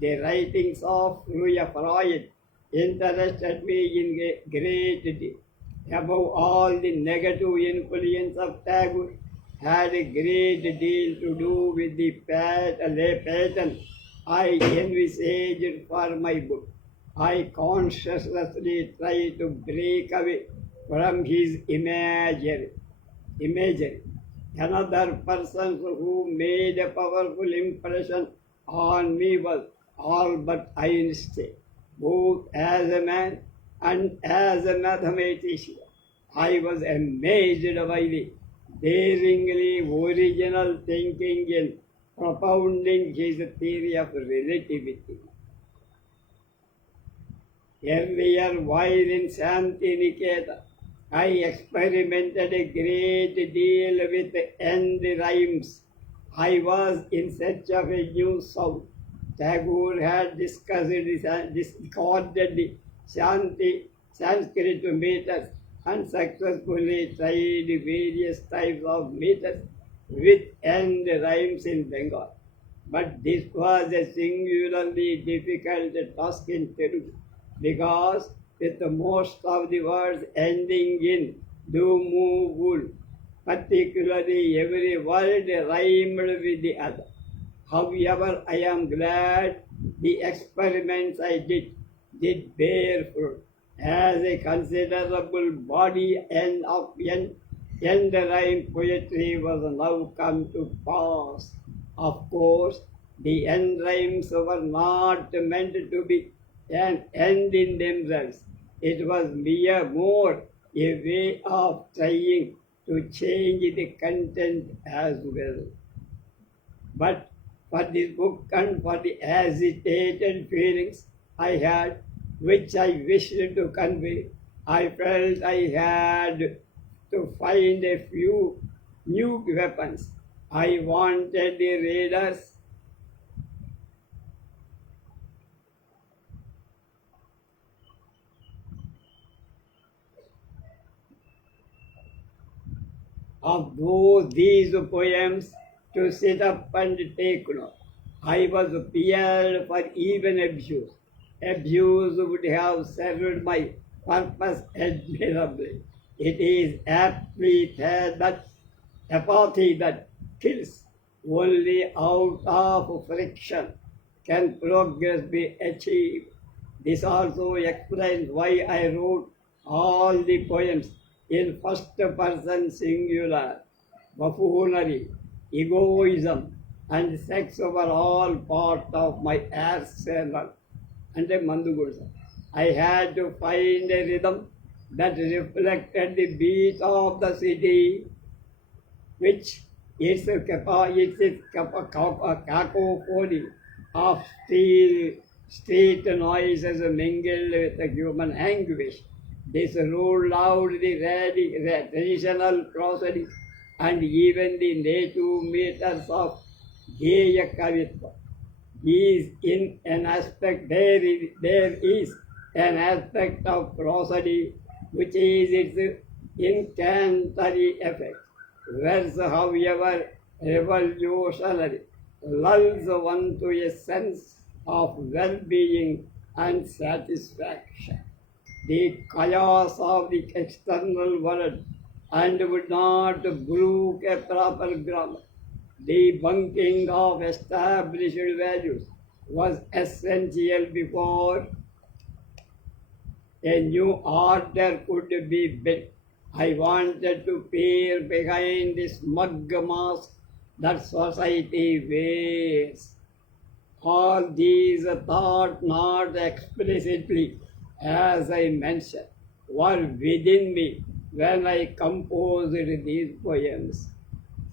The writings of Louis Freud interested me in a great deal. Above all, the negative influence of Tagore had a great deal to do with the pattern I envisaged for my book. I consciously tried to break away from his imagery. Another person who made a powerful impression on me was Albert Einstein, both as a man and as a mathematician. I was amazed by the daringly original thinking in propounding his theory of relativity. Earlier, while in Shantiniketan, I experimented a great deal with end rhymes. I was in search of a new sound. Tagore had discarded the Sanskrit meters and successfully tried various types of meters with end rhymes in Bengal. But this was a singularly difficult task in Telugu because with most of the words ending in do, move, wool, particularly every word rhymed with the other. However, I am glad the experiments I did bear fruit, as a considerable body end rhyme poetry was now come to pass. Of course, the end rhymes were not meant to be an end in themselves. It was more a way of trying to change the content as well. But for this book and for the agitated feelings I had, which I wished to convey, I felt I had to find a few new weapons. I wanted the readers of these poems to sit up and take note. I was prepared for even abuse. Abuse would have served my purpose admirably. It is aptly said that apathy that kills, only out of friction can progress be achieved. This also explains why I wrote all the poems in first person singular. Buffoonery, egoism, and sex were all part of my arsenal. And a Mandugusa. I had to find a rhythm that reflected the beat of the city, which is a cacophony of street noises mingled with the human anguish. This ruled out the traditional prosody and even the native meters of Geya Kavitva. There is an aspect of prosody which is its incantatory effect. Verse, however revolutionary, lulls one to a sense of well-being and satisfaction. The chaos of the external world and would not brook a proper grammar. The bunking of established values was essential before a new order could be built. I wanted to peer behind the smug mask that society wears. All these thought not explicitly, as I mentioned, were within me when I composed these poems.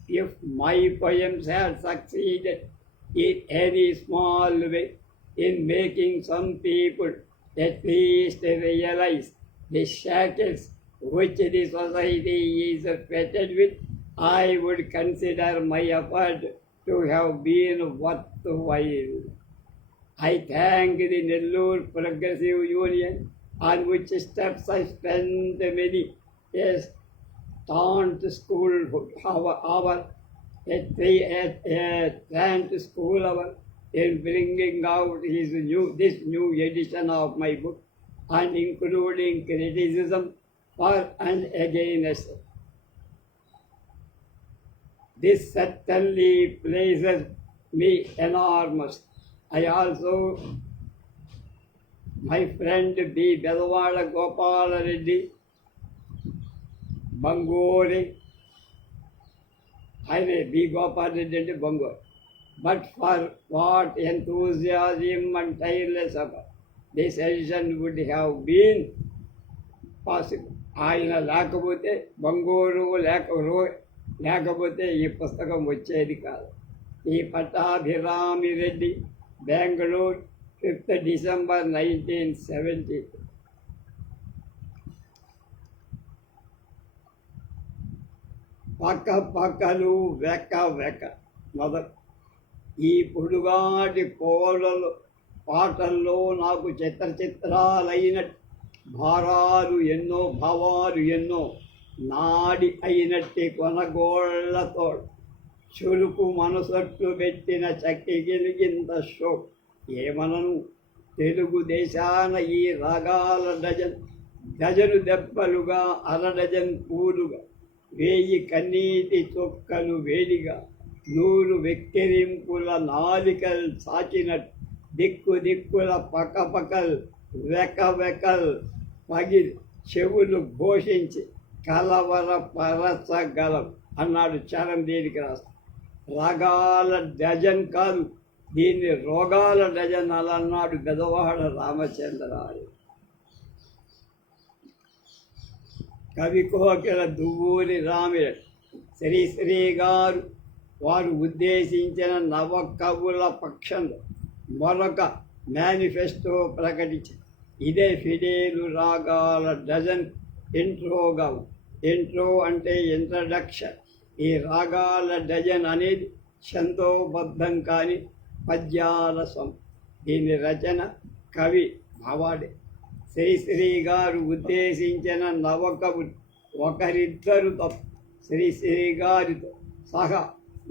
If my poems had succeeded in any small way in making some people at least realize the shackles which the society is fettered with, I would consider my effort to have been worthwhile. I thank the Nellore Progressive Union, on which steps I spent many years tant school hour, a tant school hour in bringing out this new edition of my book and including criticism for and against. This certainly pleases me enormously. I also, my friend B. Bedawala Gopal Reddy, Bangori, highway B. Gopal Reddy Bangori. But for what enthusiasm and tireless effort this edition would have been possible. ఆయన లేకపోతే బంగూరు లేకపోతే ఈ పుస్తకం వచ్చేది కాదు. ఈ Pattabhirami Reddy Bengaluru 5th December 1970. పక్క పక్కలు వెక్క వెక్క మొదలు ఈ పొడుగాటి కోడలు పాటల్లో నాకు చిత్రాలైన భారాలు ఎన్నో భావాలు ఎన్నో నాడి అయినట్టి కొనగోళ్లతో చురుకు మనసట్లు పెట్టిన చక్కి గిలిగింత షో ఏమనను తెలుగుదేశాన ఈ రాగాల డజను దెబ్బలుగా అరడజన్ పూలుగా 1000 కన్నీటి చొక్కలు వేడిగా 100 వెక్కిరింపుల నాలికల్ సాచినట్టు దిక్కుల పకపకల్ వెకల్ పగిలి చెవులు ఘోషించి కలవరపరచగలం అన్నాడు చరణ్. దీనికి రాస్తాడు రాగాల డజన్ కాదు, దీన్ని రోగాల డజన్ అన్నాడు గదవాడ రామచంద్రాయ. కవి కోకిల దువ్వూరి రామిరెడ్డి శ్రీశ్రీ గారు వారు ఉద్దేశించిన నవ కవుల పక్షంలో మరొక మేనిఫెస్టో ప్రకటించి ఇదే ఫిడేలు రాగాల డజన్ ఇంట్రోగా. ఇంట్రో అంటే ఇంట్రడక్షన్. ఈ రాగాల డజన్ అనేది ఛందోబద్ధం కాని పద్యాల దీని రచన కవి మావాడే. శ్రీశ్రీ గారు ఉద్దేశించిన నవకవులు ఒకరిద్దరు తప్ప శ్రీశ్రీ గారితో సహా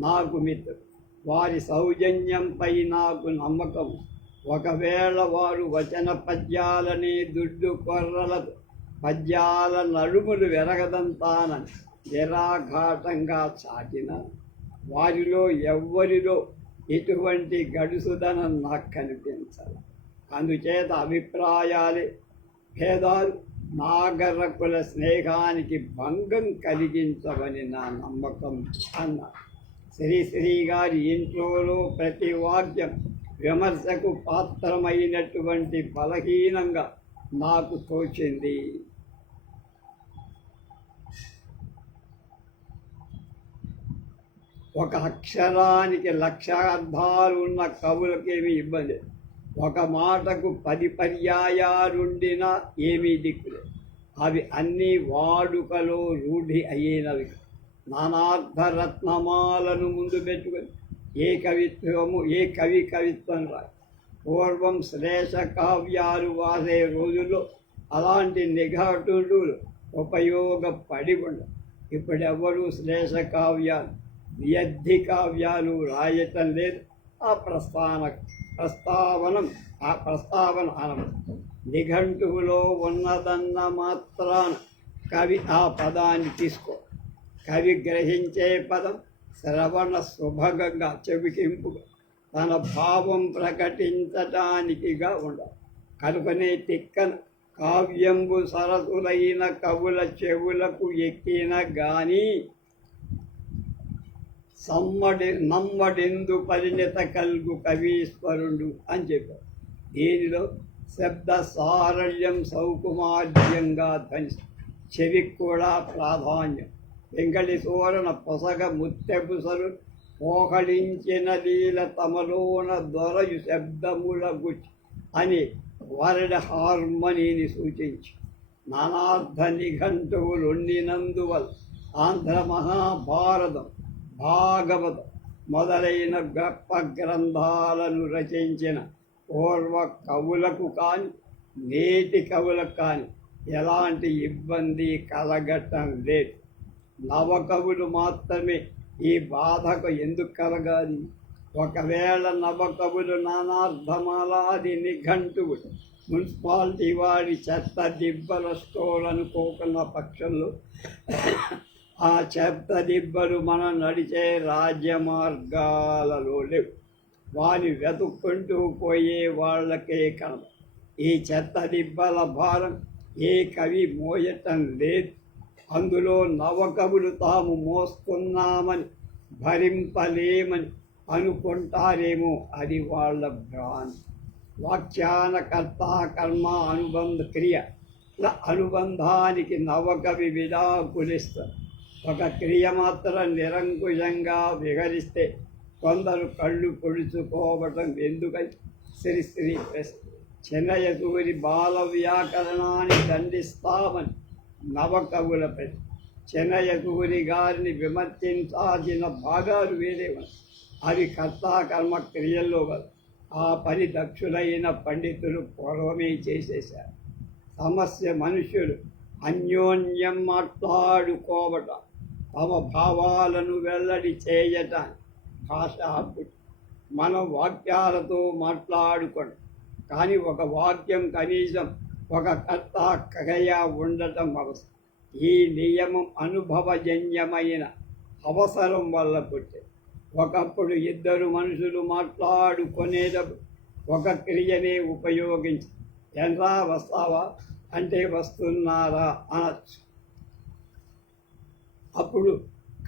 నాకు మిత్రుడు. వారి సౌజన్యంపై నాకు నమ్మకం. ఒకవేళ వారు వచన పద్యాలని దుడ్డు కొర్రలతో పద్యాల నడుములు వెరగదంతానని నిరాఘాటంగా చాటిన వారిలో ఎవ్వరిలో ఎటువంటి గడుసుదనం నాకు కనిపించాలి. అందుచేత అభిప్రాయాలే భేదాలు నాగరకుల స్నేహానికి భంగం కలిగించవని నా నమ్మకం అన్నారు. శ్రీశ్రీ గారి ఇంట్లోలో ప్రతి వాక్యం విమర్శకు పాత్రమైనటువంటి బలహీనంగా నాకు తోచింది. ఒక అక్షరానికి 1,00,000 అర్థాలు ఉన్న కవులకేమీ ఇబ్బంది, ఒక మాటకు 10 పర్యాయాలుండినా ఏమీ దిక్కులే. అవి అన్నీ వాడుకలో రూఢి అయినవి. నానార్థరత్నమాలను ముందు పెట్టుకొని ఏ కవి కవిత్వం రాయి. పూర్వం శ్లేష కావ్యాలు వాసే రోజుల్లో అలాంటి నిఘాటులు ఉపయోగపడి ఉండవు. ఇప్పుడెవరూ శ్లేష కావ్యాలు వ్యర్థి కావ్యాలు రాయటం లేదు. ఆ ప్రస్తావన అనడం నిఘంటువులో ఉన్నదన్న మాత్రాన కవి ఆ పదాన్ని తీసుకో. కవి గ్రహించే పదం శ్రవణ సుభగంగా చెవికింపుగా తన భావం ప్రకటించటానికిగా ఉండాలి. కనుకనే తిక్కన కావ్యంబు సరసులైన కవుల చెవులకు ఎక్కిన గాని నమ్మడెందు పరిణిత కల్గు కవీశ్వరుడు అని చెప్పారు. దీనిలో శబ్ద సారళ్యం సౌకుమార్యంగా ధ్వని, చెవికి కూడా ప్రాధాన్యం. వెంకటి సోరణ పొసగ ముత్తెబుసరు పోకడించిన లీల తమలోన దొరయు శబ్దముల గుచ్చి అని వరడ హార్మనీని సూచించి నానార్థ నిఘంటువులుండినందువల్ల ఆంధ్ర మహాభారతం, భాగవతం మొదలైన గొప్ప గ్రంథాలను రచించిన పూర్వ కవులకు కానీ నేటి కవులకు కానీ ఎలాంటి ఇబ్బంది కలగటం లేదు. నవకవులు మాత్రమే ఈ బాధకు ఎందుకు కలగాలి? ఒకవేళ నవకవులు నానార్థమాలాది నిఘంటువులు మున్సిపాలిటీ వారి చెత్త దిబ్బల స్టోర్ అనుకోకున్న పక్షంలో ఆ చెత్త దిబ్బలు మనం నడిచే రాజ్య మార్గాలలో లేవు. వాని వెతుక్కుంటూ పోయే వాళ్ళకే కనదు. ఈ చెత్త దిబ్బల భారం ఏ కవి మోయటం లేదు. అందులో నవకవులు తాము మోస్తున్నామని భరింపలేమని అనుకుంటారేమో, అది వాళ్ళ భ్రాంతి. వాక్యాన కర్త కర్మ అనుబంధ క్రియ అనుబంధానికి నవకవి విడాకులిస్తారు. ఒక క్రియ మాత్రం నిరంకుశంగా విహరిస్తే కొందరు కళ్ళు పొడుచుకోవటం ఎందుకని శ్రీ చిన్నయసూరి బాల వ్యాకరణాన్ని దండిస్తామని నవకవులపై చిన్నయసూరి గారిని విమర్శించాల్సిన భాగాలు వేరే ఉన్నాయి. అది కర్మ క్రియల్లో కాదు. ఆ పని దక్షులైన పండితులు పూర్వమే చేసేశారు. సమస్య మనుష్యులు అన్యోన్యం మాట్లాడుకోవటం, తమ భావాలను వెల్లడి చేయటానికి భాష హక్కు. మనం వాక్యాలతో మాట్లాడుకోండి, కానీ ఒక వాక్యం కనీసం ఒక కర్త క్రియ ఉండటం అవసరం. ఈ నియమం అనుభవజన్యమైన అవసరం వల్ల పుట్టే. ఒకప్పుడు ఇద్దరు మనుషులు మాట్లాడుకునేటప్పుడు ఒక క్రియనే ఉపయోగించి ఎలా వస్తావా అంటే వస్తున్నారా అనొచ్చు. అప్పుడు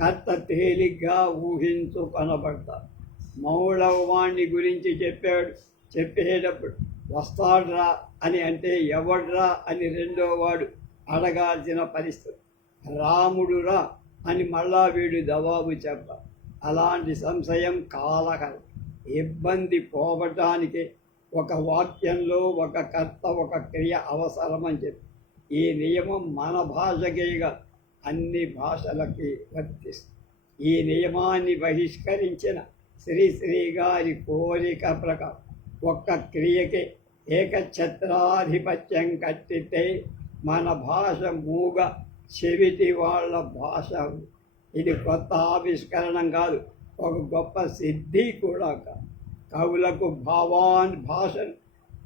కర్త తేలిగ్గా ఊహించుకొనబడతారు. మౌళవాణ్ణి గురించి చెప్పేటప్పుడు వస్తాడ్రా అని అంటే ఎవడ్రా అని రెండో వాడు అడగాల్సిన పరిస్థితి. రాముడురా అని మళ్ళా వీడు జవాబు చెప్పాలి. అలాంటి సంశయం కాలకరం. ఇబ్బంది పోవటానికి ఒక వాక్యంలో ఒక కర్త ఒక క్రియ అవసరమని చెప్పి ఈ నియమం మన భాషకేగా అన్ని భాషలకి వర్తిస్తుంది. ఈ నియమాన్ని బహిష్కరించిన శ్రీ గారి కోరిక ప్రకారం ఒక్క క్రియకి ఏకఛత్రాధిపత్యం కట్టితే మన భాష మూగ చెవిటి వాళ్ళ భాష. ఇది కొత్త ఆవిష్కరణం కాదు, ఒక గొప్ప సిద్ధి కూడా కాదు. కవులకు భాషను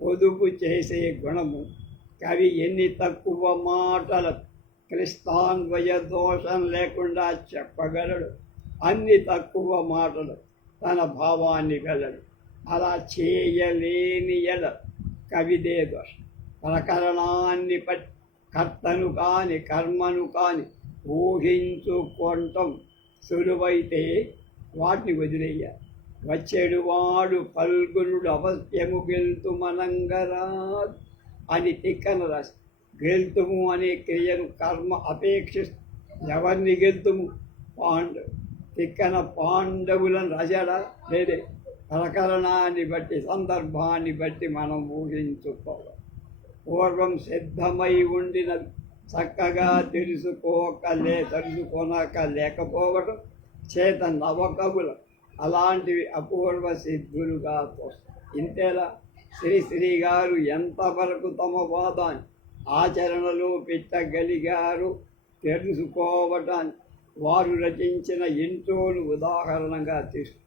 పొదుపు చేసే గుణము. కవి ఎన్ని తక్కువ మాటలు క్రిస్తాన్వయ దోషం లేకుండా చెప్పగలడు, అన్ని తక్కువ మాటలు తన భావాన్ని వెళ్ళడు. అలా చేయలేని ఎడ కవిదే దోషం. ప్రకరణాన్ని పట్టి కర్తను కాని కర్మను కాని ఊహించుకోవటం సులువైతే వాటిని వదిలేయాలి. వచ్చేడువాడు పల్గునుడు అవశ్యము గెలుతుమనంగరాదు అని తిక్కన రాసి, గెలుతుము అనే క్రియను కర్మ అపేక్షిస్తూ ఎవరిని గెలుతుము? తిక్కన పాండవులను రాశాడా? లేదే. ప్రకరణాన్ని బట్టి సందర్భాన్ని బట్టి మనం ఊహించుకోవాలి. పూర్వం సిద్ధమై ఉండినది చక్కగా తెలుసుకోనక లేకపోవడం చేత నవకవులు అలాంటివి అపూర్వ సిద్ధులుగా తోస్తాయి. ఇంతేలా శ్రీ గారు ఎంతవరకు తమ వాదాన్ని ఆచరణలో పెట్టగలిగారు తెలుసుకోవటానికి వారు రచించిన ఇంట్రోలు ఉదాహరణగా తీసుకు.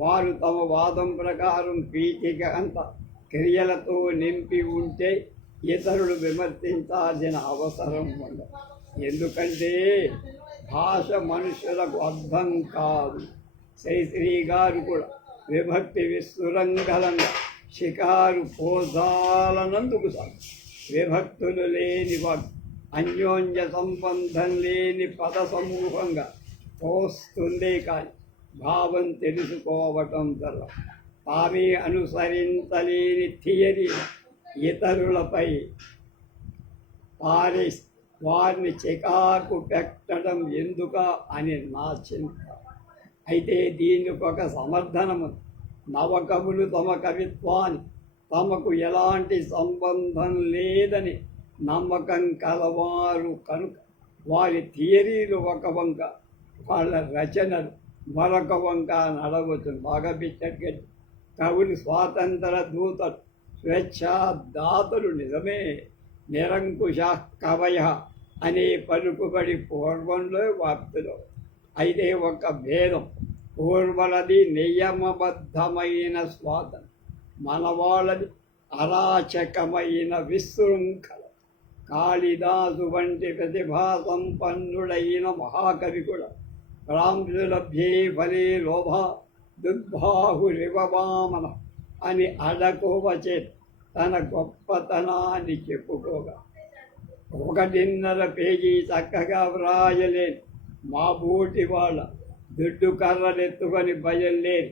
వారు తమ వాదం ప్రకారం పీఠిక అంత క్రియలతో నింపి ఉంటే ఇతరులు విమర్శించాల్సిన అవసరం ఉండదు. ఎందుకంటే భాష మనుషులకు అర్థం కాదు. శ్రీ గారు కూడా విభక్తి విస్తురంగలంగా షికారు పోజాలనందుకు సాగు. విభక్తులు లేని వాడు అన్యోన్య సంబంధం లేని పద సమూహంగా పోస్తుందే కానీ భావం తెలుసుకోవటం జరగ. తామే అనుసరించలేని థియరీ ఇతరులపై పారేసి వారిని చికాకు పెట్టడం ఎందుక అని నా చింత. అయితే దీనికి ఒక సమర్థనము. నవకవులు తమ కవిత్వాన్ని తమకు ఎలాంటి సంబంధం లేదని నమ్మకం కలవారు కనుక వారి థియరీలు ఒక వంక, వాళ్ళ రచనలు మరొక వంక నడవచ్చు. బాగా పిచ్చట్టు కవులు స్వాతంత్ర దూతలు, స్వేచ్ఛాదాతలు నిజమే. నిరంకుశ కవయ అనే పలుకుబడి పూర్వంలో వార్తలో. అయితే ఒక భేదం, పూర్వలది నియమబద్ధమైన స్వాతంత్రం, మనవాళ్ళది అరాచకమైన విశృంఖల. కాళిదాసు వంటి ప్రతిభా సంపన్నుడైన మహాకవి కూడా ప్రాంశులభ్యే ఫలే లోభ దుర్బాహురివవామన అని అడకోవచే తన గొప్పతనాన్ని చెప్పుకోగా 1.5 పేజీ చక్కగా వ్రాయలేని మా బోటి వాళ్ళ దుడ్డు కర్రలెత్తుకొని బయలుదేరి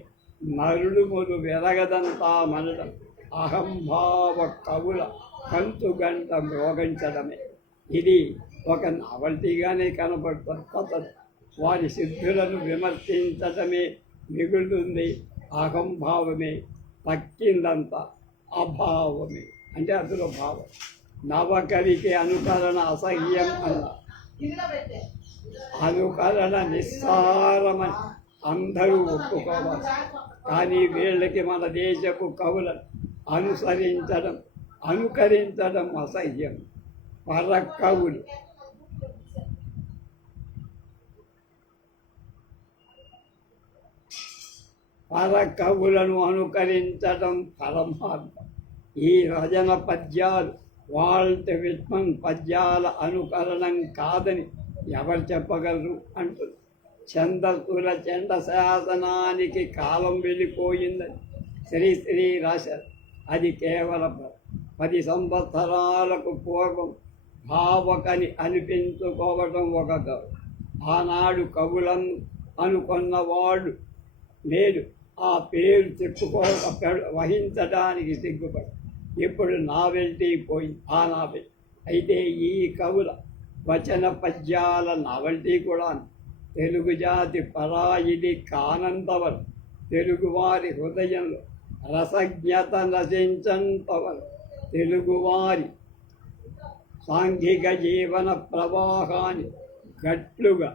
నరుడుములు వెరగదంతా మనడం అహంభావ కవుల కంతుగంట మ్రోగించడమే. ఇది ఒక నావల్టీగానే కనబడుతుంది. కొత్తది వారి సిద్ధులను విమర్శించడమే మిగులుతుంది. అహంభావమే తక్కిందంతా అభావమే అంటే అందులో భావం. నవకవికి అనుకరణ అసహ్యం అన్న అనుకరణ నిస్సారమని అందరూ ఒప్పుకోవాలి. కానీ వీళ్ళకి మన దేశపు కవులను అనుకరించడం అసహ్యం. పరకవులు పరకవులను అనుకరించడం పరమార్థం. ఈ రచన పద్యాలు వాల్ట్ విట్మన్ పద్యాల అనుకరణం కాదని ఎవరు చెప్పగలరు అంటుంది. ఛందస్సుల చండ శాసనానికి కాలం వెళ్ళిపోయిందని శ్రీశ్రీ రాశారు. అది కేవలం 10 సంవత్సరాలకు పూర్వం భావకని అనిపించుకోవడం ఒక కవి. ఆనాడు కవులను అనుకున్నవాడు నేడు ఆ పేరు వహించడానికి సిగ్గుపడి ఇప్పుడు నావెల్టీ పోయింది. ఆ నావెల్టీ అయితే ఈ కవుల వచన పద్యాల నావెల్టీ కూడా తెలుగు జాతి పరాయిది కానంతవరకు, తెలుగువారి హృదయంలో రసజ్ఞత నశించంతవరకు, తెలుగువారి సాంఘిక జీవన ప్రవాహాన్ని గట్లుగా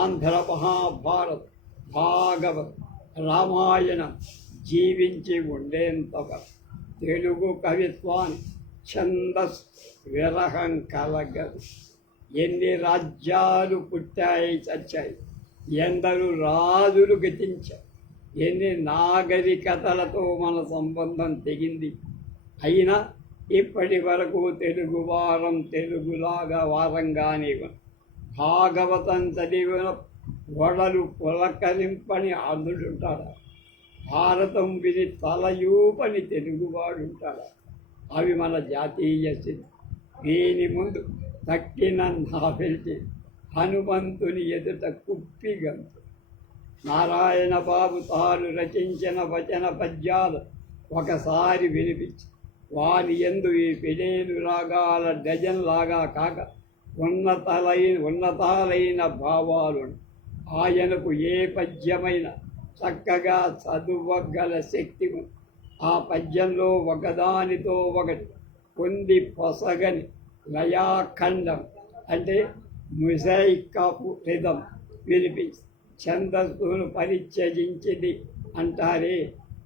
ఆంధ్ర మహాభారత, భాగవత, రామాయణం జీవించి ఉండేంతవరకు తెలుగు కవిత్వాన్ని ఛందస్ విరహం కలగదు. ఎన్ని రాజ్యాలు పుట్టాయి చచ్చాయి, ఎందరు రాజులు గతించారు, ఎన్ని నాగరికతలతో మన సంబంధం తెగింది. అయినా ఇప్పటి వరకు తెలుగులాగా వారంగానే భాగవతం చదివిన వడలు పులకరింపని ఆంధ్రుడుంటాడా? భారతం విని తలయూపని తెలుగువాడుంటాడా? అవి మన జాతీయ స్థితి. దీని ముందు తక్కిన నావెల్టీ హనుమంతుని ఎదుట కుప్పిగంతు. నారాయణ బాబు తాను రచించిన వచన పద్యాలు ఒకసారి వినిపించి వాని యందు ఈ పిడేలు రాగాల డజన్లాగా కాక ఉన్నతాలైన భావాలు ఆయనకు ఏ పద్యమైన చక్కగా చదువగల శక్తి ఉంది. ఆ పద్యంలో ఒకదానితో ఒకటి పొంది పొసగని లయాఖండం అంటే మొజాయిక్ ఆఫ్ రిథం వినిపించి ఛందస్సును పరిత్యజించింది అంటారే.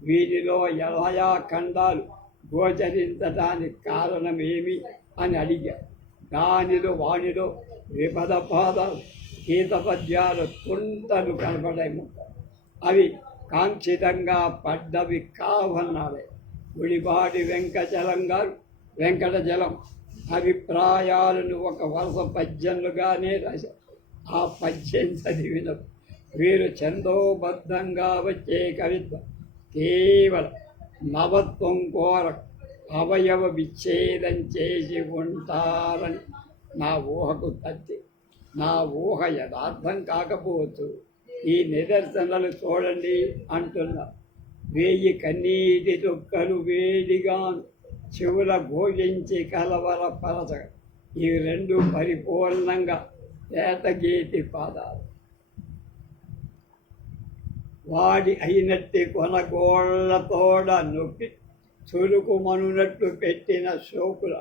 వీటిలో లయాఖండాలు గోచరించడానికి కారణమేమి అని అడిగారు. వానిలో విపద పాదాలు, గీత పద్యాలు తుంటలు కనపడాయి. అవి కాంక్షితంగా పడ్డవి కావన్నాడే. గుడిపాటి వెంకటచలం అభిప్రాయాలను ఒక వరుస పద్యంలుగానే రాశారు. ఆ పద్యం చదివిన వీరు ఛందోబద్ధంగా వచ్చే కవిత్వం కేవలం నవత్వం కోరకు అవయవ విచ్ఛేదం చేసి ఉంటారని నా ఊహకు తట్టి. నా ఊహ యథార్థం కాకపోవచ్చు. ఈ నిదర్శనలు చూడండి అంటున్నా. 1000 కన్నీటి చుక్కలు వేడిగా చెవుల ఘోషించి కలవరపరచ ఈ రెండు పరిపూర్ణంగా ఏటగేటి పాదాలు. వాడి అయినట్టి కొనగోళ్లతోడ నొక్కి చురుకు మనునట్టు పెట్టిన శోకుల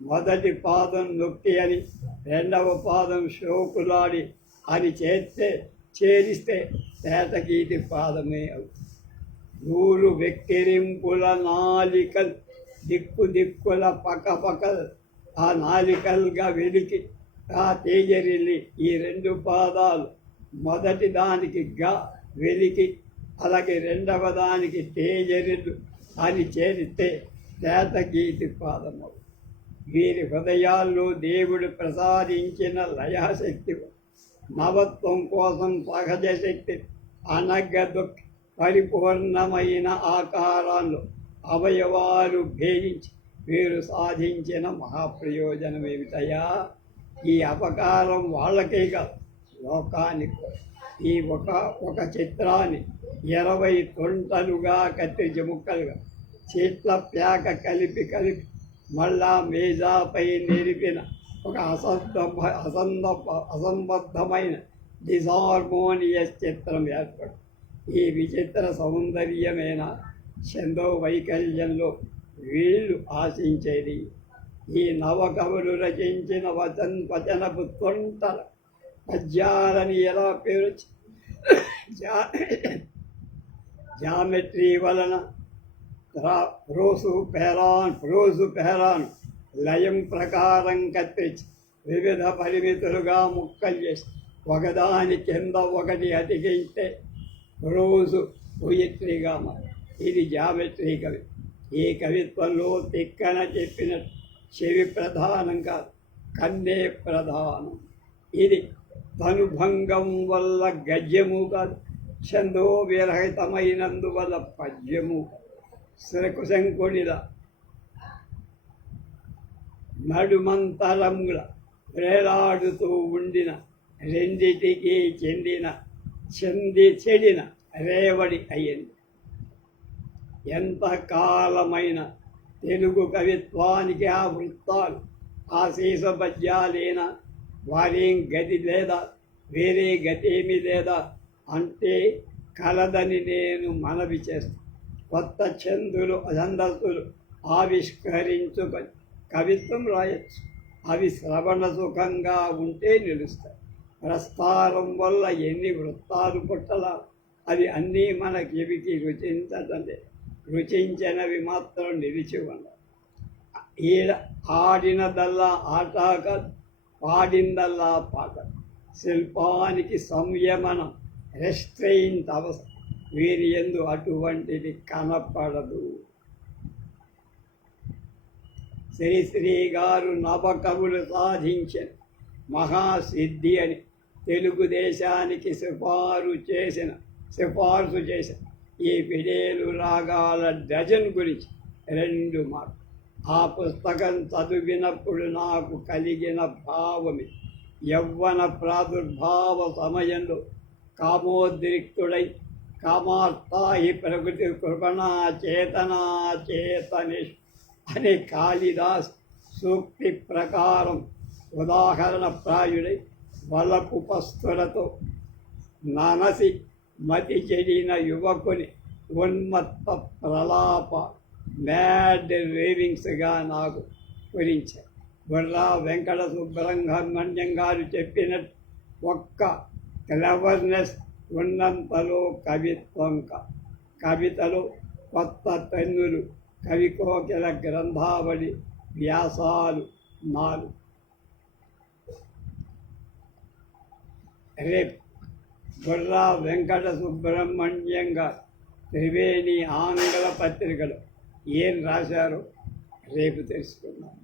మొదటి పాదం నొక్కి అని, రెండవ పాదం శోకులాడి అని చేరిస్తే ఏటగీటి పాదమే అవుతుంది. నూలు వెక్కిరింపుల నాలికల్ దిక్కుల పక్కపక్కలు ఆ నాలికల్గా వెలికి ఆ తేజరిల్లి ఈ రెండు పాదాలు మొదటి దానికి గా వెలికి అలాగే రెండవ దానికి తేజరిల్లు అని చేరితే ఏటగీటి పాదము. వీరి హృదయాల్లో దేవుడు ప్రసాదించిన లయాశక్తి, నవత్వం కోసం సహజ శక్తి అనగదు పరిపూర్ణమైన ఆకారాల్లో అవయవాలు భేదించి వీరు సాధించిన మహాప్రయోజనం ఏమిటయా? ఈ అపకారం వాళ్ళకే కాదు, లోకానికి. ఈ ఒక చిత్రాన్ని 20 తొంటలుగా కత్తిరించి ముక్కలుగా చెట్ల ప్యాక కలిపి మళ్ళా మేజాపై నిలిపిన ఒక అసంబద్ధమైన డిసార్మోనియస్ చిత్రం ఏర్పడు. ఈ విచిత్ర సౌందర్యమైన ఛందో వైకల్యంలో వీళ్ళు ఆశించేది ఈ నవకవులు రచించిన వచనపు తొంటల పద్యాలని ఎలా పేరు జామెట్రీ వలన రోజు పెహరాన్ లయం ప్రకారం కత్తిరించి వివిధ పరిమితులుగా ముక్కలు చేసి ఒకదాని కింద ఒకటి అతికింటే రోజు పొయిట్రీగా ఇది జామెట్రీ కవి. ఈ కవిత్వంలో తిక్కన చెప్పినట్టు చెవి ప్రధానం కాదు, కన్నే ప్రధానం. ఇది తనుభంగం వల్ల గద్యము కాదు, ఛందో విరహితమైనందువల్ల పద్యము. శంకుడిల నడుమంతరముల వేలాడుతూ ఉండిన రెండిటికి చెడిన రేవడి అయ్యింది. ఎంతకాలమైన తెలుగు కవిత్వానికి ఆ వృత్తాలు ఆ శీస పద్యాలేనా, వారేం గతి లేదా, వేరే గతేమీ లేదా అంటే కలదని నేను మనవి చేస్తాను. కొత్త ఛందస్సులు ఆవిష్కరించుకొని కవిత్వం రాయొచ్చు. అవి శ్రవణ సుఖంగా ఉంటే నిలుస్తాయి. ప్రస్తారం వల్ల ఎన్ని వృత్తాలు పుట్టలా, అవి అన్నీ మన చెవికి రుచించినవి మాత్రం నిలిచి ఉండవు. ఆడినదల్లా ఆట కాదు, పాడిందల్లా పాట. శిల్పానికి సంయమనం, రెస్ట్రెయింట్ అవసరం. వీరి యందు అటువంటిది కనపడదు. శ్రీశ్రీ గారు నవకవులు సాధించిన మహాసిద్ధి అని తెలుగుదేశానికి సిఫార్సు చేసిన ఈ పిడేలు రాగాల డజన్ గురించి 2 మాటలు. ఆ పుస్తకం చదివినప్పుడు నాకు కలిగిన భావమే, యవ్వన ప్రాదుర్భావ సమయంలో కామోద్రిక్తుడై కామార్థాహి ప్రకృతి కృపణా చేతనా చేతనిష్ అనే కాళిదాస్ సూక్తి ప్రకారం ఉదాహరణ ప్రాయుడై వలపు పస్తులతో ననసి మతి చెడిన యువకుని ఉన్మత్త ప్రలాప మ్యాడ్ రేవింగ్స్గా నాకు గురించారు. బుర్రా వెంకట సుబ్రహ్మణ్యం గారు చెప్పినట్టు ఒక్క క్లెవర్నెస్ ఉన్నంతలో కవితలో కొత్త తన్నులు, కవికోకిల గ్రంథావళి, వ్యాసాలు 4. రేపు బుర్రా వెంకట సుబ్రహ్మణ్యం గారు త్రివేణి ఆంగ్ల పత్రికలో ఏం రాశారో రేపు తెలుసుకుందాం.